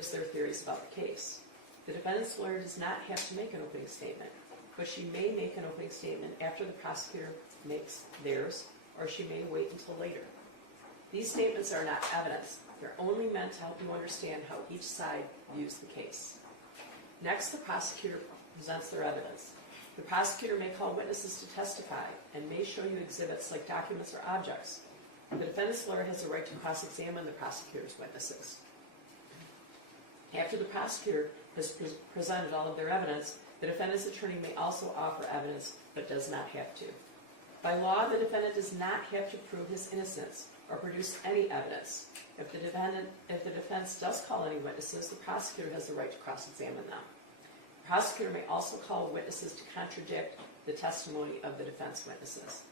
gives their theories about the case. The defendant's lawyer does not have to make an opening statement, but she may make an opening statement after the prosecutor makes theirs, or she may wait until later. These statements are not evidence. They're only meant to help you understand how each side views the case. Next, the prosecutor presents their evidence. The prosecutor may call witnesses to testify and may show you exhibits like documents or objects. The defendant's lawyer has the right to cross-examine the prosecutor's witnesses. After the prosecutor has presented all of their evidence, the defendant's attorney may also offer evidence, but does not have to. By law, the defendant does not have to prove his innocence or produce any evidence. If the defense does call any witnesses, the prosecutor has the right to cross-examine them. The prosecutor may also call witnesses to contradict the testimony of the defense witnesses.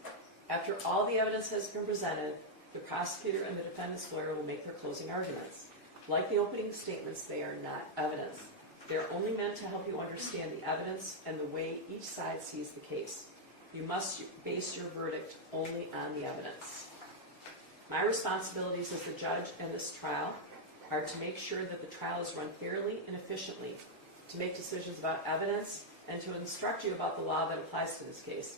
After all the evidence has been presented, the prosecutor and the defendant's lawyer will make their closing arguments. Like the opening statements, they are not evidence. They are only meant to help you understand the evidence and the way each side sees the case. You must base your verdict only on the evidence. My responsibilities as the judge in this trial are to make sure that the trial is run fairly and efficiently, to make decisions about evidence, and to instruct you about the law that applies to this case.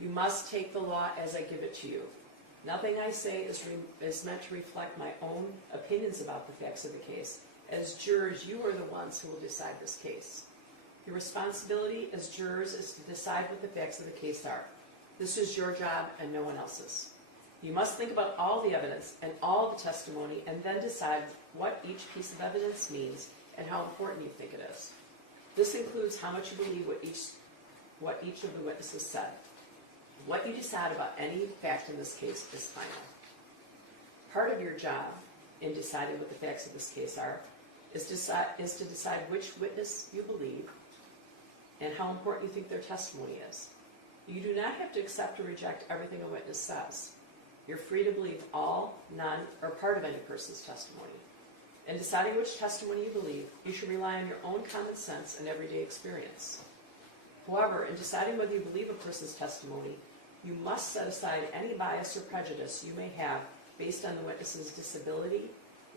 You must take the law as I give it to you. Nothing I say is meant to reflect my own opinions about the facts of the case. As jurors, you are the ones who will decide this case. Your responsibility as jurors is to decide what the facts of the case are. This is your job and no one else's. You must think about all the evidence and all the testimony and then decide what each piece of evidence means and how important you think it is. This includes how much you believe what each of the witnesses said. What you decide about any fact in this case is final. Part of your job in deciding what the facts of this case are is to decide which witness you believe and how important you think their testimony is. You do not have to accept or reject everything a witness says. You're free to believe all, none, or part of any person's testimony. In deciding which testimony you believe, you should rely on your own common sense and everyday experience. However, in deciding whether you believe a person's testimony, you must set aside any bias or prejudice you may have based on the witness's disability,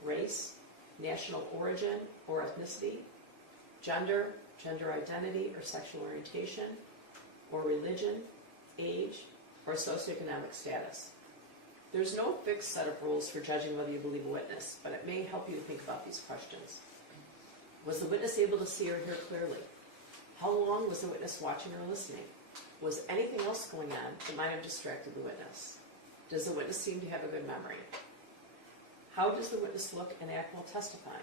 race, national origin or ethnicity, gender, gender identity or sexual orientation, or religion, age, or socioeconomic status. There's no fixed set of rules for judging whether you believe a witness, but it may help you to think about these questions. Was the witness able to see or hear clearly? How long was the witness watching or listening? Was anything else going on that might have distracted the witness? Does the witness seem to have a good memory? How does the witness look and act while testifying?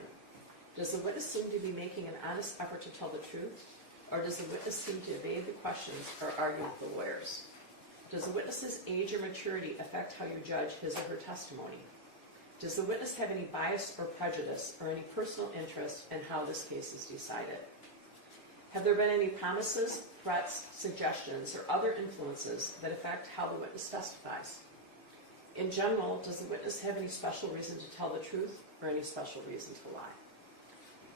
Does the witness seem to be making an honest effort to tell the truth? Or does the witness seem to evade the questions or argue with the lawyers? Does the witness's age or maturity affect how you judge his or her testimony? Does the witness have any bias or prejudice or any personal interest in how this case is decided? Have there been any promises, threats, suggestions, or other influences that affect how the witness testifies? In general, does the witness have any special reason to tell the truth or any special reason to lie?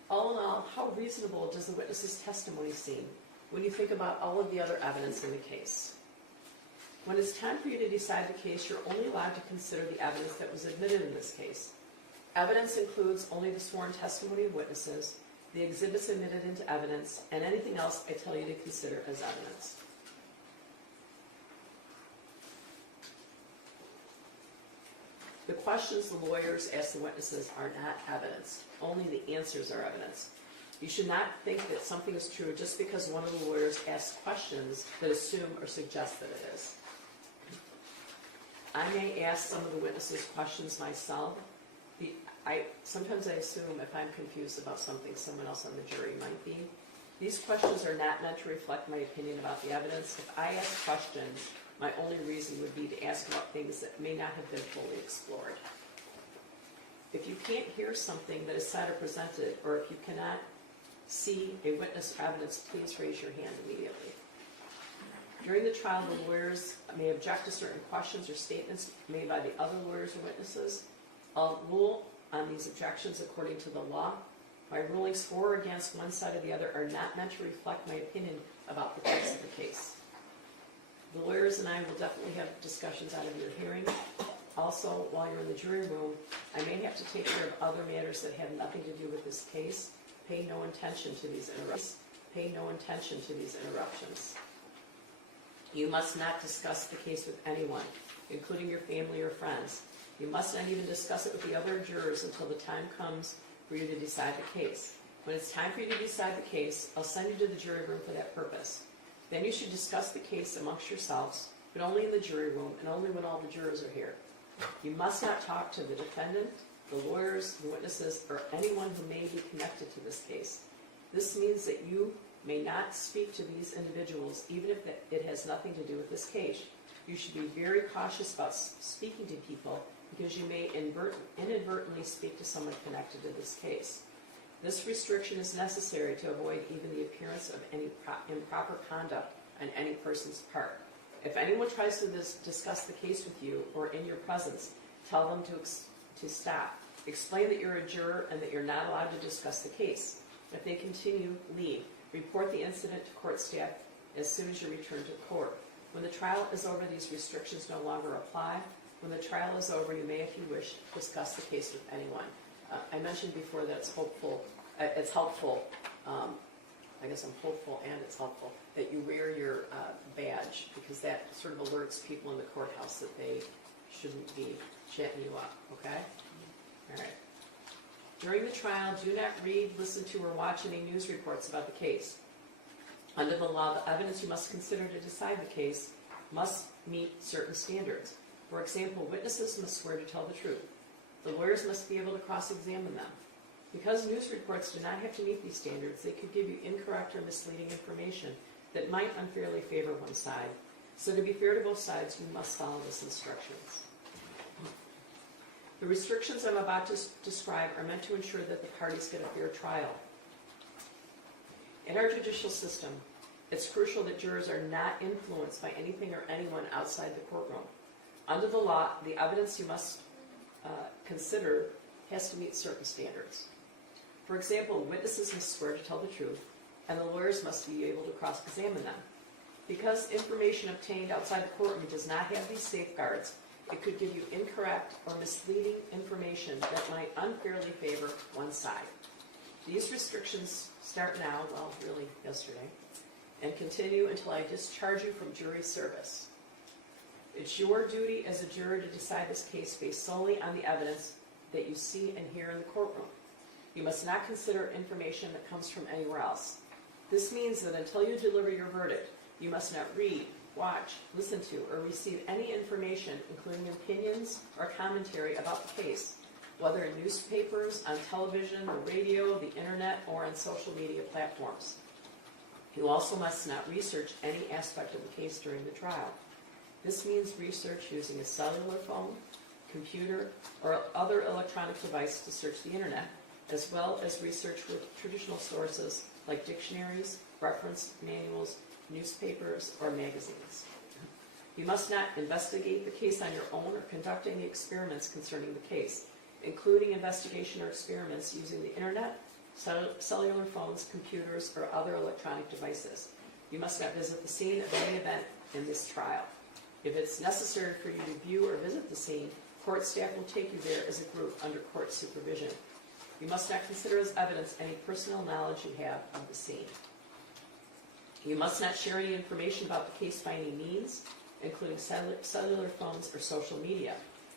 All in all, how reasonable does the witness's testimony seem when you think about all of the other evidence in the case? When it's time for you to decide the case, you're only allowed to consider the evidence that was admitted in this case. Evidence includes only the sworn testimony of witnesses, the exhibits admitted into evidence, and anything else I tell you to consider as evidence. The questions the lawyers ask the witnesses are not evidence. Only the answers are evidence. You should not think that something is true just because one of the lawyers asks questions that assume or suggest that it is. I may ask some of the witnesses questions myself. Sometimes I assume if I'm confused about something, someone else on the jury might be. These questions are not meant to reflect my opinion about the evidence. If I ask questions, my only reason would be to ask about things that may not have been fully explored. If you can't hear something that is said or presented, or if you cannot see a witness or evidence, please raise your hand immediately. During the trial, the lawyers may object to certain questions or statements made by the other lawyers or witnesses. I'll rule on these objections according to the law. My rulings for or against one side or the other are not meant to reflect my opinion about the facts of the case. The lawyers and I will definitely have discussions out of your hearing. Also, while you're in the jury room, I may have to take care of other matters that have nothing to do with this case. Pay no attention to these interruptions. Pay no attention to these interruptions. You must not discuss the case with anyone, including your family or friends. You must not even discuss it with the other jurors until the time comes for you to decide the case. When it's time for you to decide the case, I'll send you to the jury room for that purpose. Then you should discuss the case amongst yourselves, but only in the jury room and only when all the jurors are here. You must not talk to the defendant, the lawyers, the witnesses, or anyone who may be connected to this case. This means that you may not speak to these individuals, even if it has nothing to do with this case. You should be very cautious about speaking to people because you may inadvertently speak to someone connected to this case. This restriction is necessary to avoid even the appearance of any improper conduct on any person's part. If anyone tries to discuss the case with you or in your presence, tell them to stop. Explain that you're a juror and that you're not allowed to discuss the case. If they continue, leave. Report the incident to court staff as soon as you return to court. When the trial is over, these restrictions no longer apply. When the trial is over, you may, if you wish, discuss the case with anyone. I mentioned before that it's helpful. I guess I'm hopeful and it's helpful that you wear your badge because that sort of alerts people in the courthouse that they shouldn't be chatting you up, okay? All right. During the trial, do not read, listen to, or watch any news reports about the case. Under the law, the evidence you must consider to decide the case must meet certain standards. For example, witnesses must swear to tell the truth. The lawyers must be able to cross-examine them. Because news reports do not have to meet these standards, they could give you incorrect or misleading information that might unfairly favor one side. So to be fair to both sides, you must follow this instructions. The restrictions I'm about to describe are meant to ensure that the parties get a fair trial. In our judicial system, it's crucial that jurors are not influenced by anything or anyone outside the courtroom. Under the law, the evidence you must consider has to meet certain standards. For example, witnesses must swear to tell the truth, and the lawyers must be able to cross-examine them. Because information obtained outside the courtroom does not have these safeguards, it could give you incorrect or misleading information that might unfairly favor one side. These restrictions start now, well, really yesterday, and continue until I discharge you from jury service. It's your duty as a juror to decide this case based solely on the evidence that you see and hear in the courtroom. You must not consider information that comes from anywhere else. This means that until you deliver your verdict, you must not read, watch, listen to, or receive any information, including opinions or commentary about the case, whether in newspapers, on television, the radio, the internet, or on social media platforms. You also must not research any aspect of the case during the trial. This means research using a cellular phone, computer, or other electronic device to search the internet, as well as research with traditional sources like dictionaries, reference manuals, newspapers, or magazines. You must not investigate the case on your own or conduct any experiments concerning the case, including investigation or experiments using the internet, cellular phones, computers, or other electronic devices. You must not visit the scene of any event in this trial. If it's necessary for you to view or visit the scene, court staff will take you there as a group under court supervision. You must not consider as evidence any personal knowledge you have of the scene. You must not share any information about the case by any means, including cellular phones or social media.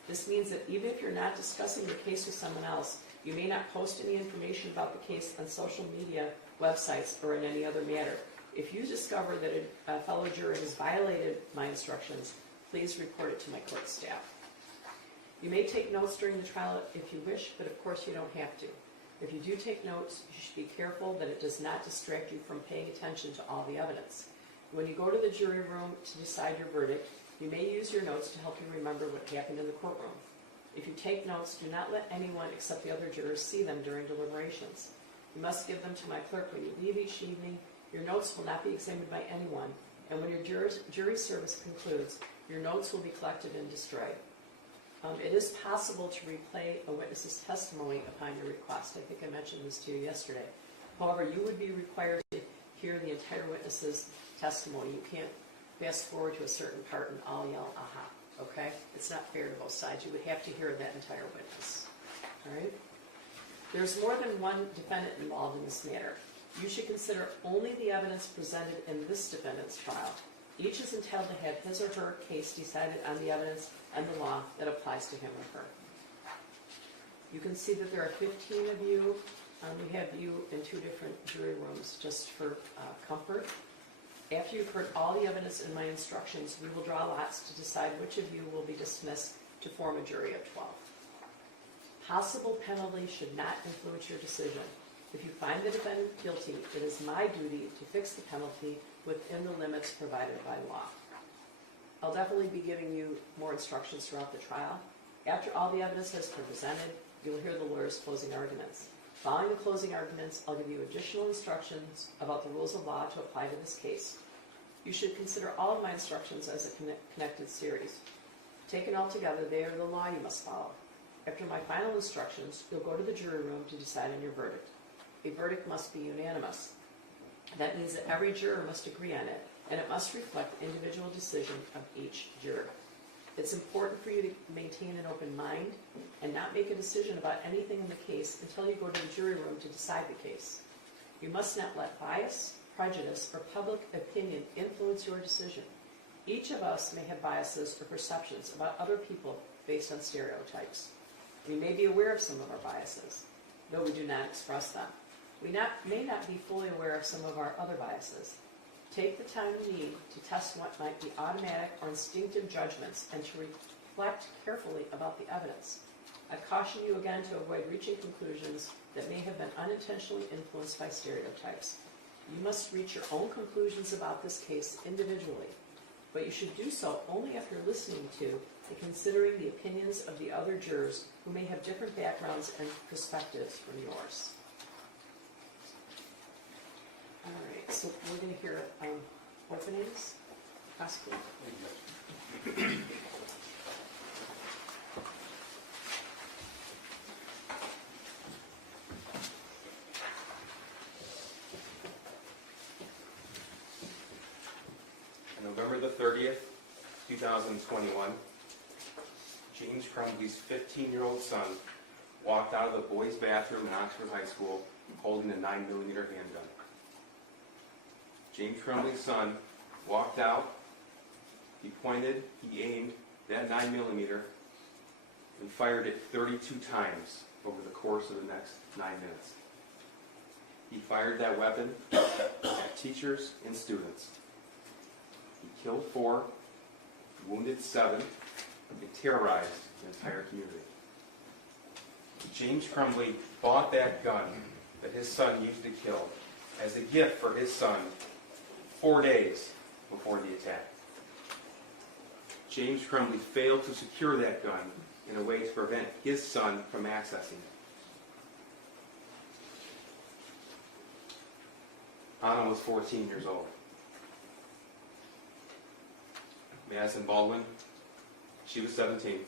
This means that even if you're not discussing the case with someone else, you may not post any information about the case on social media websites or in any other matter. If you discover that a fellow juror has violated my instructions, please report it to my court staff. You may take notes during the trial if you wish, but of course you don't have to. If you do take notes, you should be careful that it does not distract you from paying attention to all the evidence. When you go to the jury room to decide your verdict, you may use your notes to help you remember what happened in the courtroom. If you take notes, do not let anyone except the other jurors see them during deliberations. You must give them to my clerk when you leave each evening. Your notes will not be examined by anyone, and when your jury service concludes, your notes will be collected and destroyed. It is possible to replay a witness's testimony upon your request. I think I mentioned this to you yesterday. However, you would be required to hear the entire witness's testimony. You can't fast forward to a certain part and all yell, aha, okay? It's not fair to both sides. You would have to hear that entire witness, all right? There's more than one defendant involved in this matter. You should consider only the evidence presented in this defendant's trial. Each is entitled to have his or her case decided on the evidence and the law that applies to him or her. You can see that there are 15 of you. We have you in 2 different jury rooms just for comfort. After you've heard all the evidence in my instructions, we will draw lots to decide which of you will be dismissed to form a jury of 12. Possible penalty should not influence your decision. If you find the defendant guilty, it is my duty to fix the penalty within the limits provided by law. I'll definitely be giving you more instructions throughout the trial. After all the evidence has been presented, you'll hear the lawyer's closing arguments. Following the closing arguments, I'll give you additional instructions about the rules of law to apply to this case. You should consider all of my instructions as a connected series. Taken all together, they are the law you must follow. After my final instructions, you'll go to the jury room to decide on your verdict. A verdict must be unanimous. That means that every juror must agree on it, and it must reflect the individual decision of each juror. It's important for you to maintain an open mind and not make a decision about anything in the case until you go to the jury room to decide the case. You must not let bias, prejudice, or public opinion influence your decision. Each of us may have biases or perceptions about other people based on stereotypes. We may be aware of some of our biases, though we do not express them. We may not be fully aware of some of our other biases. Take the time you need to test what might be automatic or instinctive judgments and to reflect carefully about the evidence. I caution you again to avoid reaching conclusions that may have been unintentionally influenced by stereotypes. You must reach your own conclusions about this case individually, but you should do so only after listening to and considering the opinions of the other jurors who may have different backgrounds and perspectives from yours. All right, so we're going to hear openings. Prosecutor. On November the 30th, 2021, James Crumbley's 15-year-old son walked out of the boys' bathroom in Oxford High School holding a 9mm handgun. James Crumbley's son walked out, he pointed, he aimed that 9mm and fired it 32 times over the course of the next 9 minutes. He fired that weapon at teachers and students. He killed 4, wounded 7, and terrorized the entire community. James Crumbley bought that gun that his son used to kill as a gift for his son 4 days before the attack. James Crumbley failed to secure that gun in a way to prevent his son from accessing it. Anna was 14 years old. Madison Baldwin, she was 17.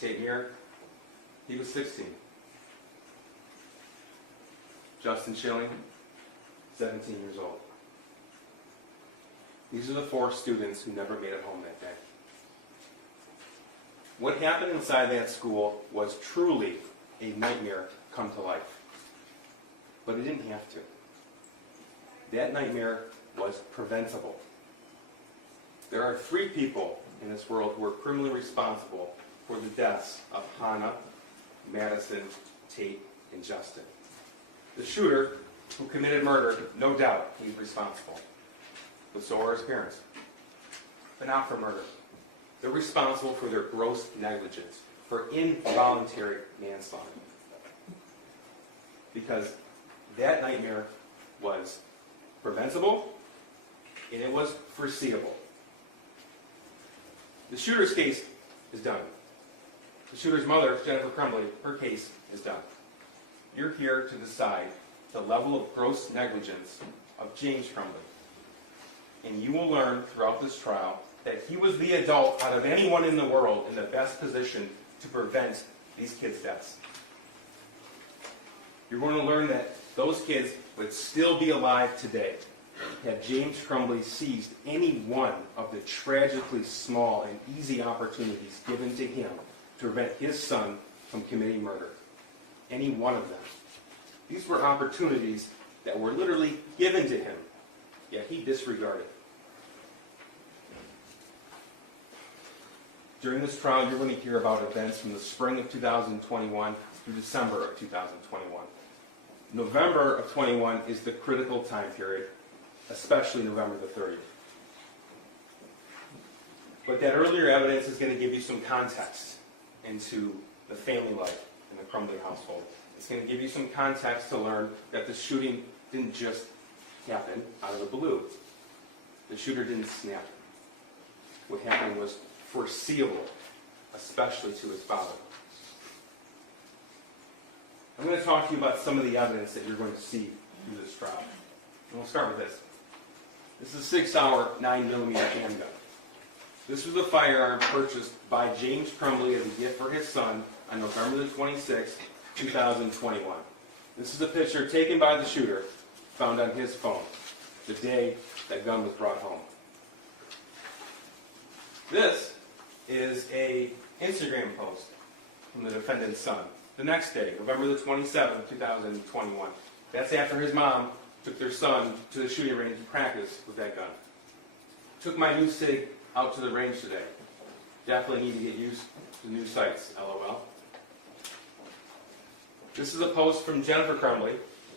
Tate Muir, he was 16. Justin Schilling, 17 years old. These are the 4 students who never made it home that day. What happened inside that school was truly a nightmare come to life. But it didn't have to. That nightmare was preventable. There are 3 people in this world who are criminally responsible for the deaths of Hannah, Madison, Tate, and Justin. The shooter who committed murder, no doubt he's responsible. But so are his parents. But not for murder. They're responsible for their gross negligence, for involuntary manslaughter. Because that nightmare was preventable and it was foreseeable. The shooter's case is done. The shooter's mother, Jennifer Crumbley, her case is done. You're here to decide the level of gross negligence of James Crumbley. And you will learn throughout this trial that he was the adult out of anyone in the world in the best position to prevent these kids' deaths. You're going to learn that those kids would still be alive today had James Crumbley seized any one of the tragically small and easy opportunities given to him to prevent his son from committing murder, any one of them. These were opportunities that were literally given to him, yet he disregarded. During this trial, you're going to hear about events from the spring of 2021 through December of 2021. November of 21 is the critical time period, especially November the 30th. But that earlier evidence is going to give you some context into the family life in the Crumbley household. It's going to give you some context to learn that the shooting didn't just happen out of the blue. The shooter didn't snap. What happened was foreseeable, especially to his father. I'm going to talk to you about some of the evidence that you're going to see through this trial. And we'll start with this. This is a 6-hour 9mm handgun. This was a firearm purchased by James Crumbley as a gift for his son on November the 26th, 2021. This is a picture taken by the shooter, found on his phone, the day that gun was brought home. This is an Instagram post from the defendant's son. The next day, November the 27th, 2021. That's after his mom took their son to the shooting range to practice with that gun. Took my new SIG out to the range today. Definitely need to get used to new sights, LOL. This is a post from Jennifer Crumbley,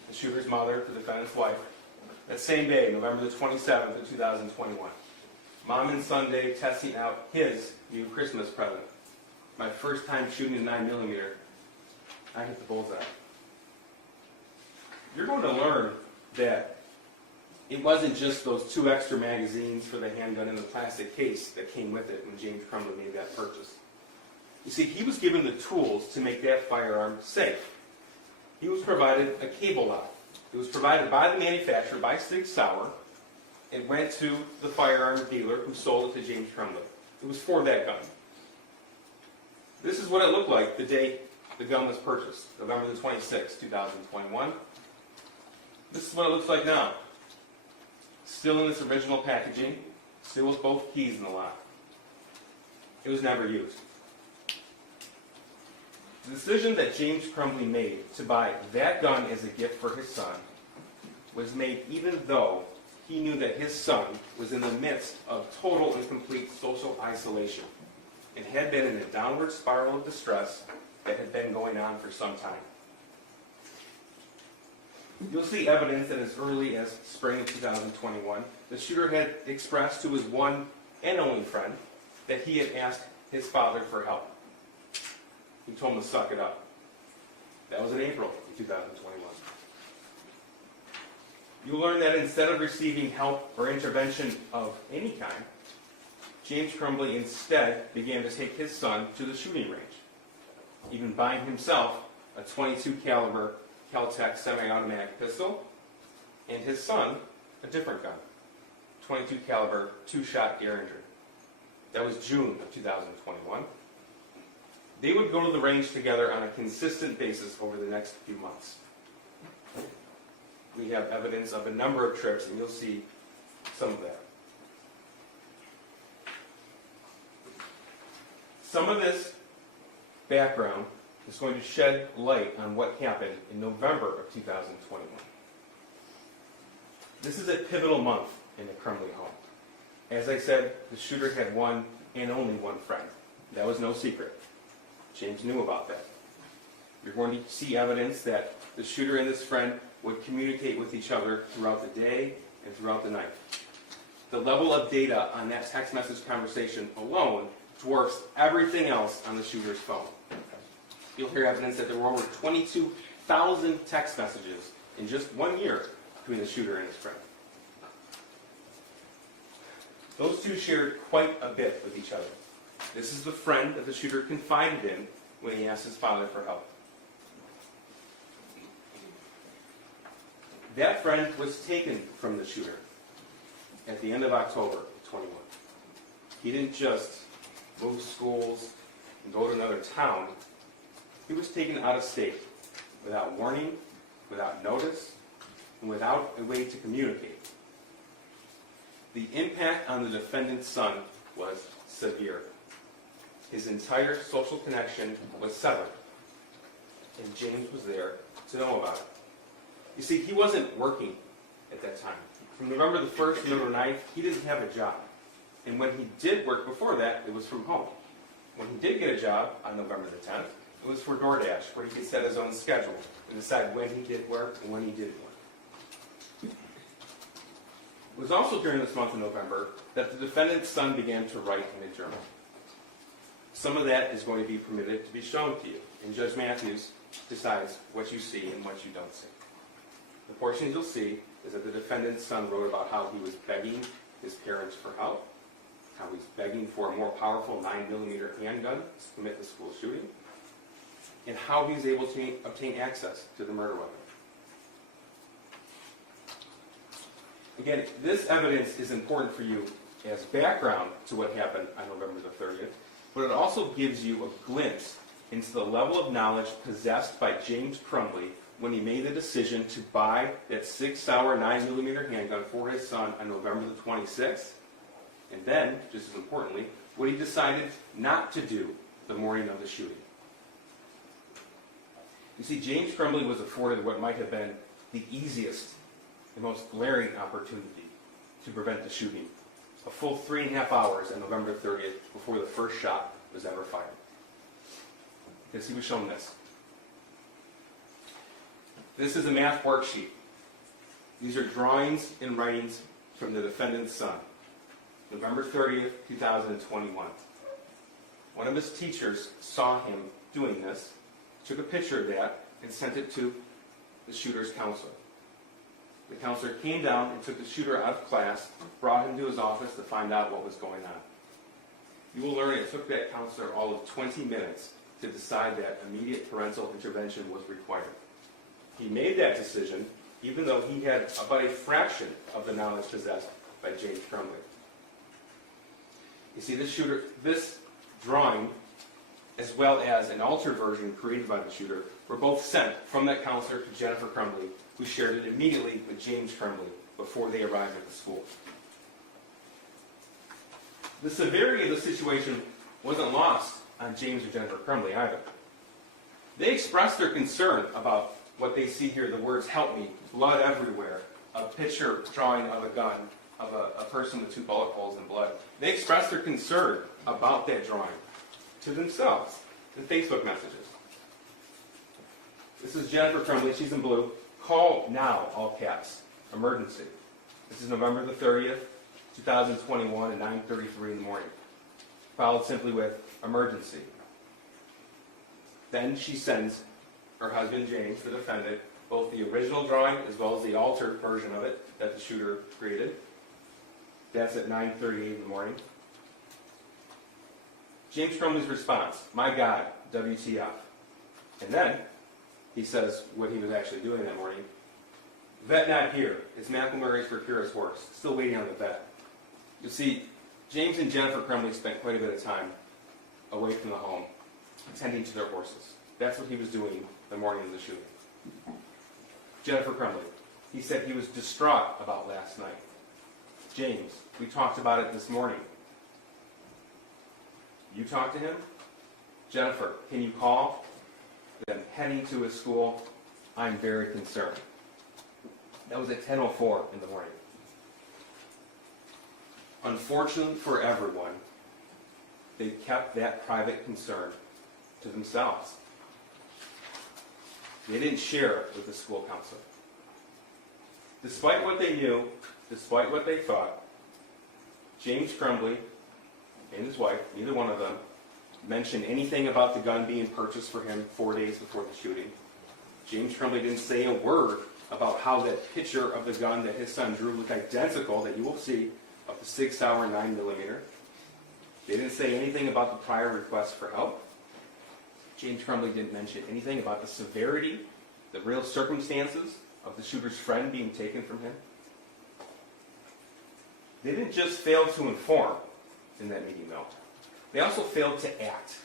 the shooter's mother, the defendant's wife. That same day, November the 27th of 2021. Mom and son Dave testing out his new Christmas present. My first time shooting a 9mm. I hit the bullseye. You're going to learn that it wasn't just those 2 extra magazines for the handgun in the plastic case that came with it when James Crumbley made that purchase. You see, he was given the tools to make that firearm safe. He was provided a cable lock. It was provided by the manufacturer, by Sig Sauer. It went to the firearm dealer who sold it to James Crumbley. It was for that gun. This is what it looked like the day the gun was purchased, November the 26th, 2021. This is what it looks like now. Still in this original packaging, still with both keys in the lock. It was never used. The decision that James Crumbley made to buy that gun as a gift for his son was made even though he knew that his son was in the midst of total and complete social isolation and had been in a downward spiral of distress that had been going on for some time. You'll see evidence that as early as spring of 2021, the shooter had expressed to his one and only friend that he had asked his father for help. He told him to suck it up. That was in April of 2021. You'll learn that instead of receiving help or intervention of any kind, James Crumbley instead began to take his son to the shooting range, even buying himself a .22 caliber Kel-Tec semi-automatic pistol, and his son a different gun, .22 caliber 2-shot Derringer. That was June of 2021. They would go to the range together on a consistent basis over the next few months. We have evidence of a number of trips, and you'll see some of that. Some of this background is going to shed light on what happened in November of 2021. This is a pivotal month in the Crumbley home. As I said, the shooter had one and only one friend. That was no secret. James knew about that. You're going to see evidence that the shooter and this friend would communicate with each other throughout the day and throughout the night. The level of data on that text message conversation alone dwarfs everything else on the shooter's phone. You'll hear evidence that there were over 22,000 text messages in just 1 year between the shooter and his friend. Those two shared quite a bit with each other. This is the friend that the shooter confided in when he asked his father for help. That friend was taken from the shooter at the end of October 21. He didn't just move schools and go to another town. He was taken out of state without warning, without notice, and without a way to communicate. The impact on the defendant's son was severe. His entire social connection was severed, and James was there to know about it. You see, he wasn't working at that time. From November the 1st to November 9th, he didn't have a job. And when he did work before that, it was from home. When he did get a job on November the 10th, it was for DoorDash, where he could set his own schedule and decide when he did work and when he didn't work. It was also during this month of November that the defendant's son began to write in a journal. Some of that is going to be permitted to be shown to you, and Judge Matthews decides what you see and what you don't see. The portions you'll see is that the defendant's son wrote about how he was begging his parents for help, how he's begging for a more powerful 9mm handgun to commit the school shooting, and how he's able to obtain access to the murder weapon. Again, this evidence is important for you as background to what happened on November the 30th, but it also gives you a glimpse into the level of knowledge possessed by James Crumbley when he made the decision to buy that 6-hour 9mm handgun for his son on November the 26th, and then, just as importantly, what he decided not to do the morning of the shooting. You see, James Crumbley was afforded what might have been the easiest and most glaring opportunity to prevent the shooting, a full 3.5 hours on November 30th before the first shot was ever fired. Because he was shown this. This is a math worksheet. These are drawings and writings from the defendant's son, November 30th, 2021. One of his teachers saw him doing this, took a picture of that, and sent it to the shooter's counselor. The counselor came down and took the shooter out of class, brought him to his office to find out what was going on. You will learn it took that counselor all of 20 minutes to decide that immediate parental intervention was required. He made that decision even though he had about a fraction of the knowledge possessed by James Crumbley. You see, this drawing, as well as an altered version created by the shooter, were both sent from that counselor to Jennifer Crumbley, who shared it immediately with James Crumbley before they arrived at the school. The severity of the situation wasn't lost on James or Jennifer Crumbley either. They expressed their concern about what they see here, the words, "help me," blood everywhere, a picture drawing of a gun, of a person with 2 bullet holes in blood. They expressed their concern about that drawing to themselves in Facebook messages. This is Jennifer Crumbley, she's in blue. "Call now," all caps, "emergency." This is November the 30th, 2021 at 9:33 in the morning. Followed simply with "emergency." Then she sends her husband, James, the defendant, both the original drawing as well as the altered version of it that the shooter created. That's at 9:38 in the morning. James Crumbley's response, "My God, WTF." And then he says what he was actually doing that morning. "Vet not here. It's McElmurray's for Kira's horse. Still waiting on the vet." You see, James and Jennifer Crumbley spent quite a bit of time away from the home, tending to their horses. That's what he was doing the morning of the shooting. Jennifer Crumbley, he said he was distraught about last night. "James, we talked about it this morning." "You talked to him?" "Jennifer, can you call?" Then heading to his school, "I'm very concerned." That was at 10:04 in the morning. Unfortunately for everyone, they kept that private concern to themselves. They didn't share it with the school counselor. Despite what they knew, despite what they thought, James Crumbley and his wife, neither one of them, mentioned anything about the gun being purchased for him 4 days before the shooting. James Crumbley didn't say a word about how that picture of the gun that his son drew looked identical, that you will see, of the 6-hour 9mm. They didn't say anything about the prior request for help. James Crumbley didn't mention anything about the severity, the real circumstances of the shooter's friend being taken from him. They didn't just fail to inform in that meeting, though. They also failed to act.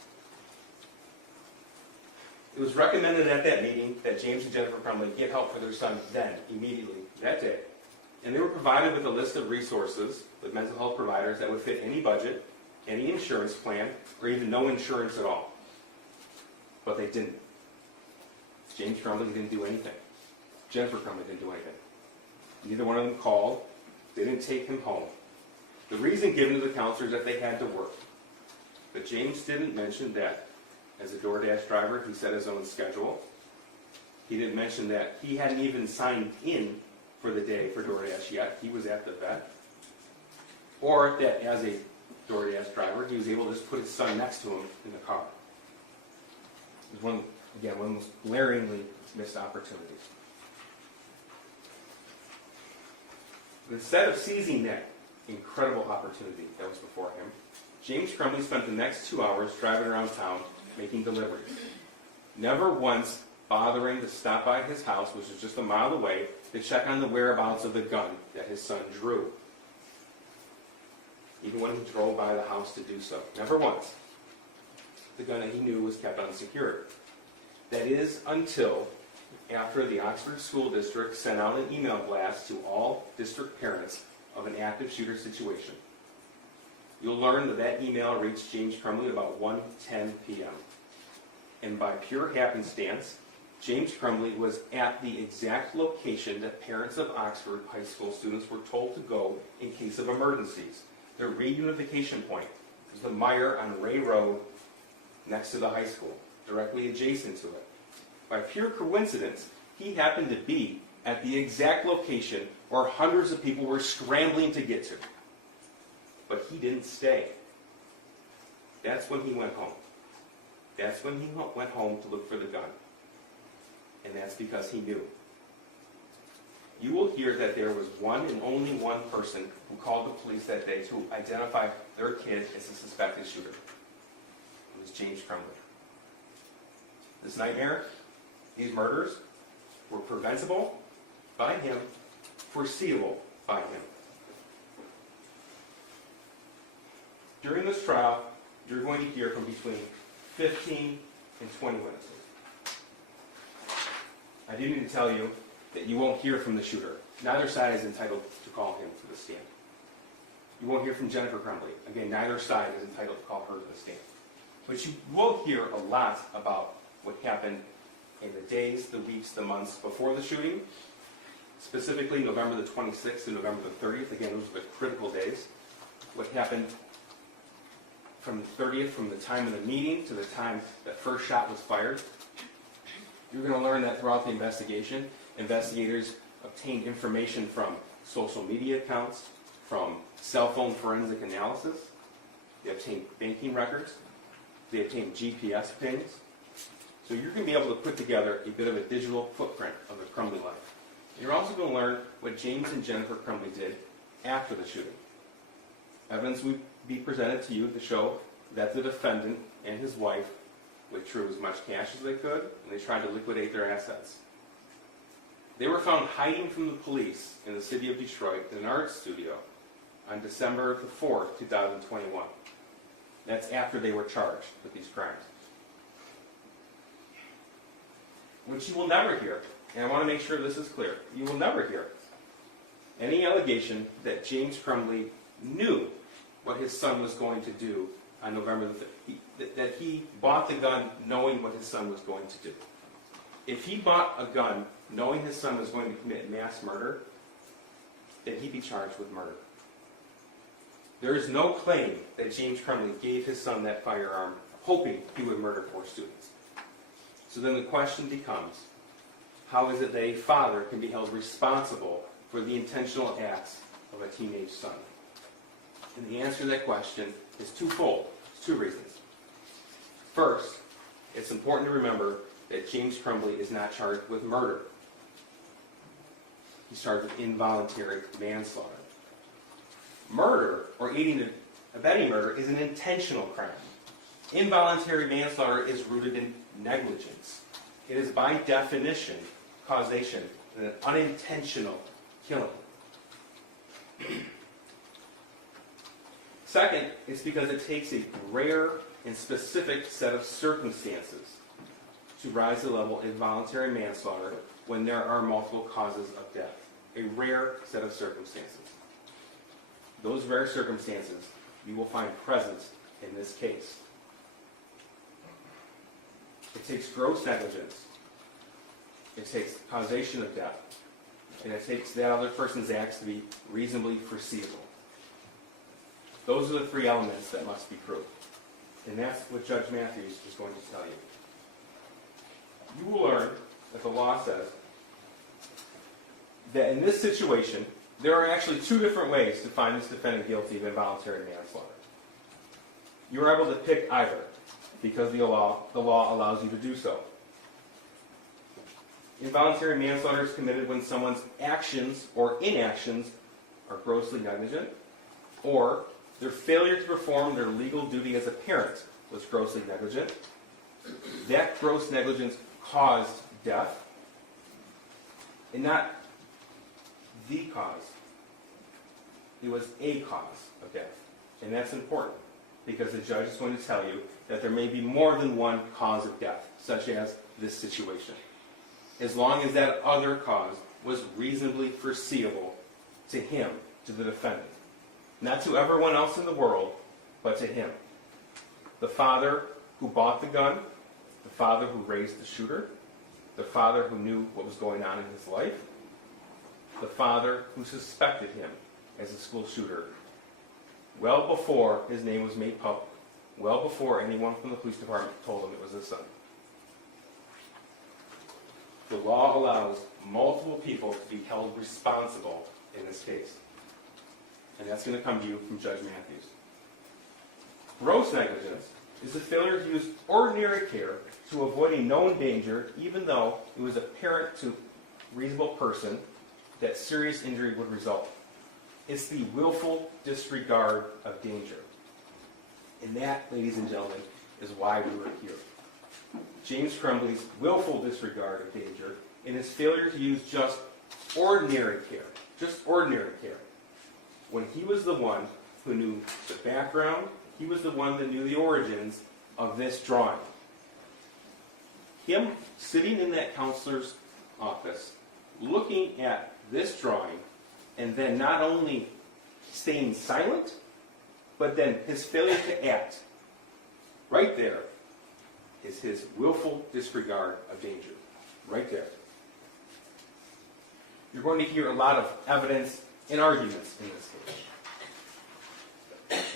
It was recommended at that meeting that James and Jennifer Crumbley get help for their son then, immediately, that day. And they were provided with a list of resources with mental health providers that would fit any budget, any insurance plan, or even no insurance at all. But they didn't. James Crumbley didn't do anything. Jennifer Crumbley didn't do anything. Neither one of them called. They didn't take him home. The reason given to the counselors that they had to work. But James didn't mention that as a DoorDash driver, he set his own schedule. He didn't mention that he hadn't even signed in for the day for DoorDash yet. He was at the vet. Or that as a DoorDash driver, he was able to just put his son next to him in the car. It was one of the most glaringly missed opportunities. Instead of seizing that incredible opportunity that was before him, James Crumbley spent the next 2 hours driving around town making deliveries. Never once bothering to stop by his house, which was just a mile away, to check on the whereabouts of the gun that his son drew. Even when he drove by the house to do so. Never once. The gun that he knew was kept unsecured. That is until after the Oxford School District sent out an email blast to all district parents of an active shooter situation. You'll learn that that email reached James Crumbley about 1:10 p.m. And by pure happenstance, James Crumbley was at the exact location that parents of Oxford high school students were told to go in case of emergencies. Their reunification point was the mire on Ray Road next to the high school, directly adjacent to it. By pure coincidence, he happened to be at the exact location where hundreds of people were scrambling to get to. But he didn't stay. That's when he went home. That's when he went home to look for the gun. And that's because he knew. You will hear that there was one and only one person who called the police that day to identify their kid as the suspected shooter. It was James Crumbley. This nightmare, these murders, were preventable by him, foreseeable by him. During this trial, you're going to hear from between 15 and 20 witnesses. I do need to tell you that you won't hear from the shooter. Neither side is entitled to call him to the stand. You won't hear from Jennifer Crumbley. Again, neither side is entitled to call her to the stand. But you will hear a lot about what happened in the days, the weeks, the months before the shooting, specifically November the 26th and November the 30th. Again, those were the critical days. What happened from the 30th, from the time of the meeting to the time that first shot was fired. You're going to learn that throughout the investigation, investigators obtained information from social media accounts, from cell phone forensic analysis. They obtained banking records. They obtained GPS pings. So you're going to be able to put together a bit of a digital footprint of the Crumbley life. You're also going to learn what James and Jennifer Crumbley did after the shooting. Evidence will be presented to you to show that the defendant and his wife withdrew as much cash as they could, and they tried to liquidate their assets. They were found hiding from the police in the city of Detroit in an art studio on December the 4th, 2021. That's after they were charged with these crimes. What you will never hear, and I want to make sure this is clear, you will never hear any allegation that James Crumbley knew what his son was going to do on November the 5th, that he bought the gun knowing what his son was going to do. If he bought a gun knowing his son was going to commit mass murder, then he'd be charged with murder. There is no claim that James Crumbley gave his son that firearm hoping he would murder 4 students. So then the question becomes, how is it that a father can be held responsible for the intentional acts of a teenage son? And the answer to that question is twofold. It's 2 reasons. First, it's important to remember that James Crumbley is not charged with murder. He's charged with involuntary manslaughter. Murder, or aiding and abetting murder, is an intentional crime. Involuntary manslaughter is rooted in negligence. It is by definition, causation, an unintentional killing. Second, it's because it takes a rare and specific set of circumstances to rise to the level of involuntary manslaughter when there are multiple causes of death. a rare set of circumstances. Those rare circumstances you will find present in this case. It takes gross negligence. It takes causation of death. And it takes that other person's acts to be reasonably foreseeable. Those are the three elements that must be proved. And that's what Judge Matthews is going to tell you. You will learn that the law says that in this situation, there are actually two different ways to find this defendant guilty of involuntary manslaughter. You are able to pick either, because the law allows you to do so. Involuntary manslaughter is committed when someone's actions or inactions are grossly negligent, or their failure to perform their legal duty as a parent was grossly negligent. That gross negligence caused death, and not the cause. It was a cause of death. And that's important, because the judge is going to tell you that there may be more than one cause of death, such as this situation, as long as that other cause was reasonably foreseeable to him, to the defendant. Not to everyone else in the world, but to him. The father who bought the gun, the father who raised the shooter, the father who knew what was going on in his life, the father who suspected him as a school shooter, well before his name was made public, well before anyone from the police department told him it was his son. The law allows multiple people to be held responsible in this case. And that's going to come to you from Judge Matthews. Gross negligence is the failure to use ordinary care to avoid a known danger, even though it was apparent to a reasonable person that serious injury would result. It's the willful disregard of danger. And that, ladies and gentlemen, is why we were here. James Crumbley's willful disregard of danger and his failure to use just ordinary care, when he was the one who knew the background, he was the one that knew the origins of this drawing. Him sitting in that counselor's office, looking at this drawing, and then not only staying silent, but then his failure to act, right there, is his willful disregard of danger. Right there. You're going to hear a lot of evidence and arguments in this case.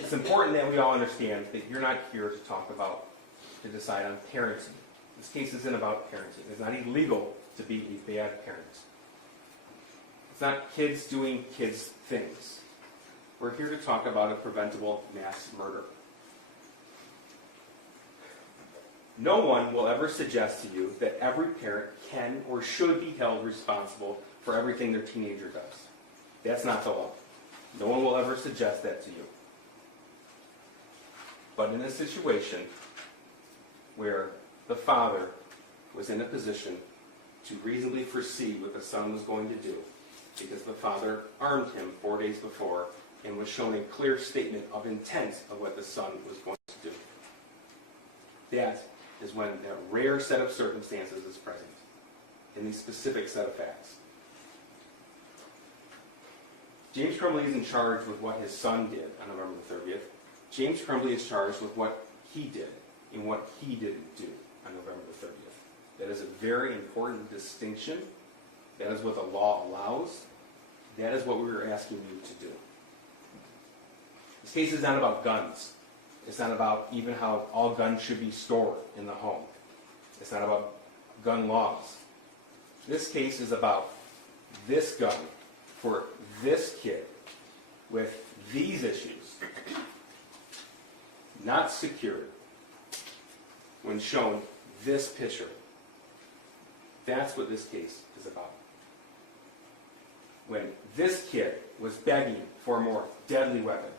It's important that we all understand that you're not here to decide on parenting. This case isn't about parenting. It's not illegal to be a bad parent. It's not kids doing kids' things. We're here to talk about a preventable mass murder. No one will ever suggest to you that every parent can or should be held responsible for everything their teenager does. That's not the law. No one will ever suggest that to you. But in a situation where the father was in a position to reasonably foresee what the son was going to do, because the father armed him 4 days before and was shown a clear statement of intent of what the son was going to do, that is when that rare set of circumstances is present in the specific set of facts. James Crumbley is in charge with what his son did on November the 30th. James Crumbley is charged with what he did and what he didn't do on November the 30th. That is a very important distinction. That is what the law allows. That is what we were asking you to do. This case is not about guns. It's not about even how all guns should be stored in the home. It's not about gun laws. This case is about this gun for this kid with these issues, not secured, when shown this picture. That's what this case is about. When this kid was begging for a more deadly weapon.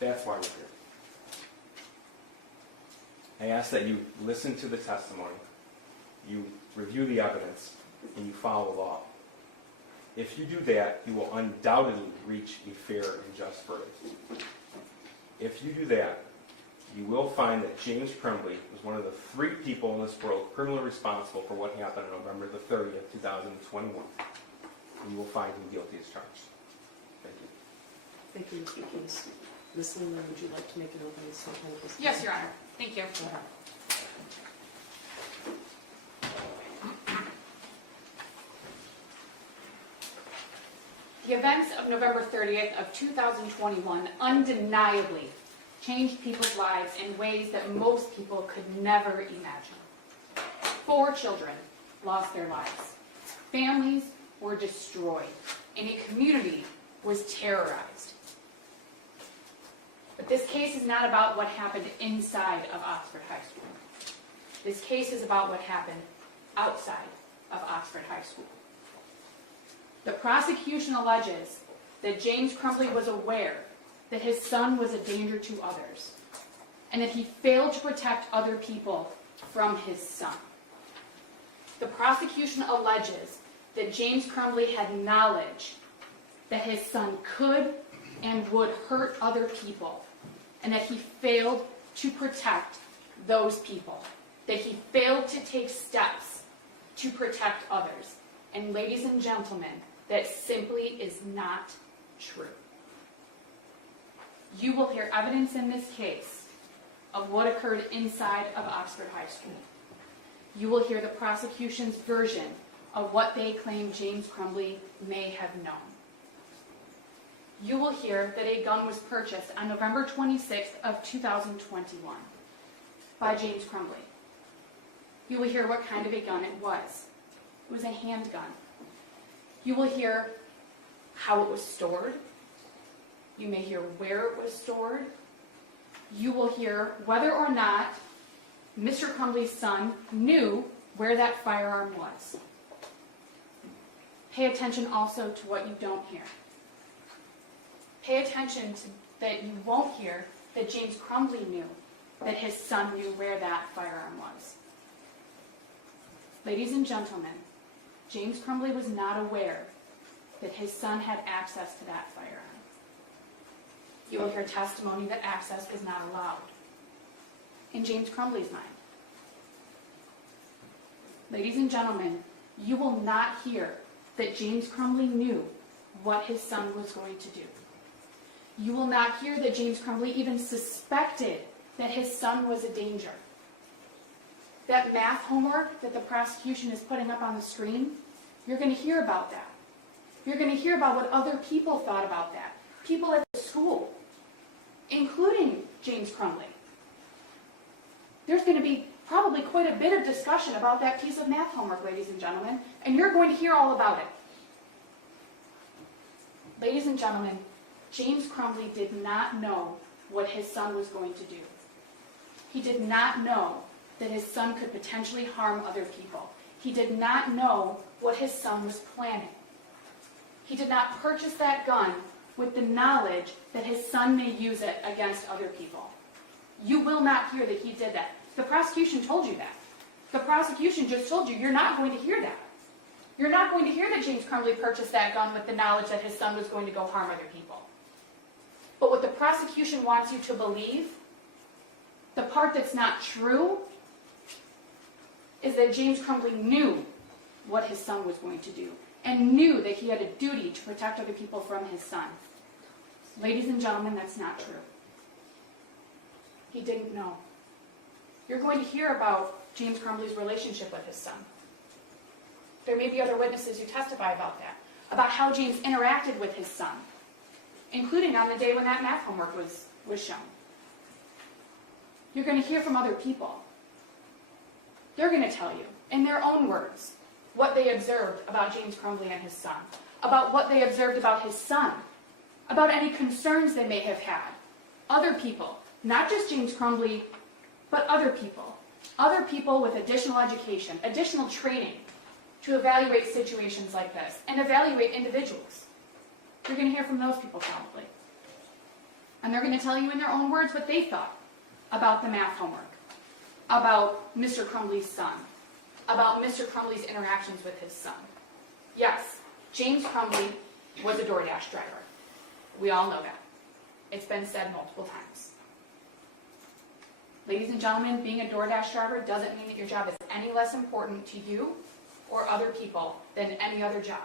That's why we're here. I ask that you listen to the testimony, you review the evidence, and you follow the law. If you do that, you will undoubtedly reach a fair and just verdict. If you do that, you will find that James Crumbley was one of the 3 people in this world criminally responsible for what happened on November the 30th, 2021. you will find him guilty as charged. Thank you. Thank you, Mr. Case. Ms. Lehman, would you like to make an opening statement at this time? Yes, Your Honor. Thank you. Go ahead. The events of November 30th of 2021 undeniably changed people's lives in ways that most people could never imagine. 4 children lost their lives. Families were destroyed, and a community was terrorized. But this case is not about what happened inside of Oxford High School. This case is about what happened outside of Oxford High School. The prosecution alleges that James Crumbley was aware that his son was a danger to others, and that he failed to protect other people from his son. The prosecution alleges that James Crumbley had knowledge that his son could and would hurt other people, and that he failed to protect those people, that he failed to take steps to protect others. And ladies and gentlemen, that simply is not true. You will hear evidence in this case of what occurred inside of Oxford High School. You will hear the prosecution's version of what they claim James Crumbley may have known. You will hear that a gun was purchased on November 26th of 2021 by James Crumbley. You will hear what kind of a gun it was. It was a handgun. You will hear how it was stored. You may hear where it was stored. You will hear whether or not Mr. Crumbley's son knew where that firearm was. Pay attention also to what you don't hear. Pay attention to that you won't hear that James Crumbley knew that his son knew where that firearm was. Ladies and gentlemen, James Crumbley was not aware that his son had access to that firearm. You will hear testimony that access was not allowed in James Crumbley's mind. Ladies and gentlemen, you will not hear that James Crumbley knew what his son was going to do. You will not hear that James Crumbley even suspected that his son was a danger. That math homework that the prosecution is putting up on the screen, you're going to hear about that. You're going to hear about what other people thought about that. People at the school, including James Crumbley. There's going to be probably quite a bit of discussion about that piece of math homework, ladies and gentlemen, and you're going to hear all about it. Ladies and gentlemen, James Crumbley did not know what his son was going to do. He did not know that his son could potentially harm other people. He did not know what his son was planning. He did not purchase that gun with the knowledge that his son may use it against other people. You will not hear that he did that. The prosecution told you that. The prosecution just told you you're not going to hear that. You're not going to hear that James Crumbley purchased that gun with the knowledge that his son was going to go harm other people. But what the prosecution wants you to believe, the part that's not true, is that James Crumbley knew what his son was going to do and knew that he had a duty to protect other people from his son. Ladies and gentlemen, that's not true. He didn't know. You're going to hear about James Crumbley's relationship with his son. There may be other witnesses who testify about that, about how James interacted with his son, including on the day when that math homework was shown. You're going to hear from other people. They're going to tell you, in their own words, what they observed about James Crumbley and his son, about what they observed about his son, about any concerns they may have had. Other people, not just James Crumbley, but other people with additional education, additional training to evaluate situations like this and evaluate individuals. You're going to hear from those people probably. And they're going to tell you in their own words what they thought about the math homework, about Mr. Crumbley's son, about Mr. Crumbley's interactions with his son. Yes, James Crumbley was a DoorDash driver. We all know that. It's been said multiple times. Ladies and gentlemen, being a DoorDash driver doesn't mean that your job is any less important to you or other people than any other job.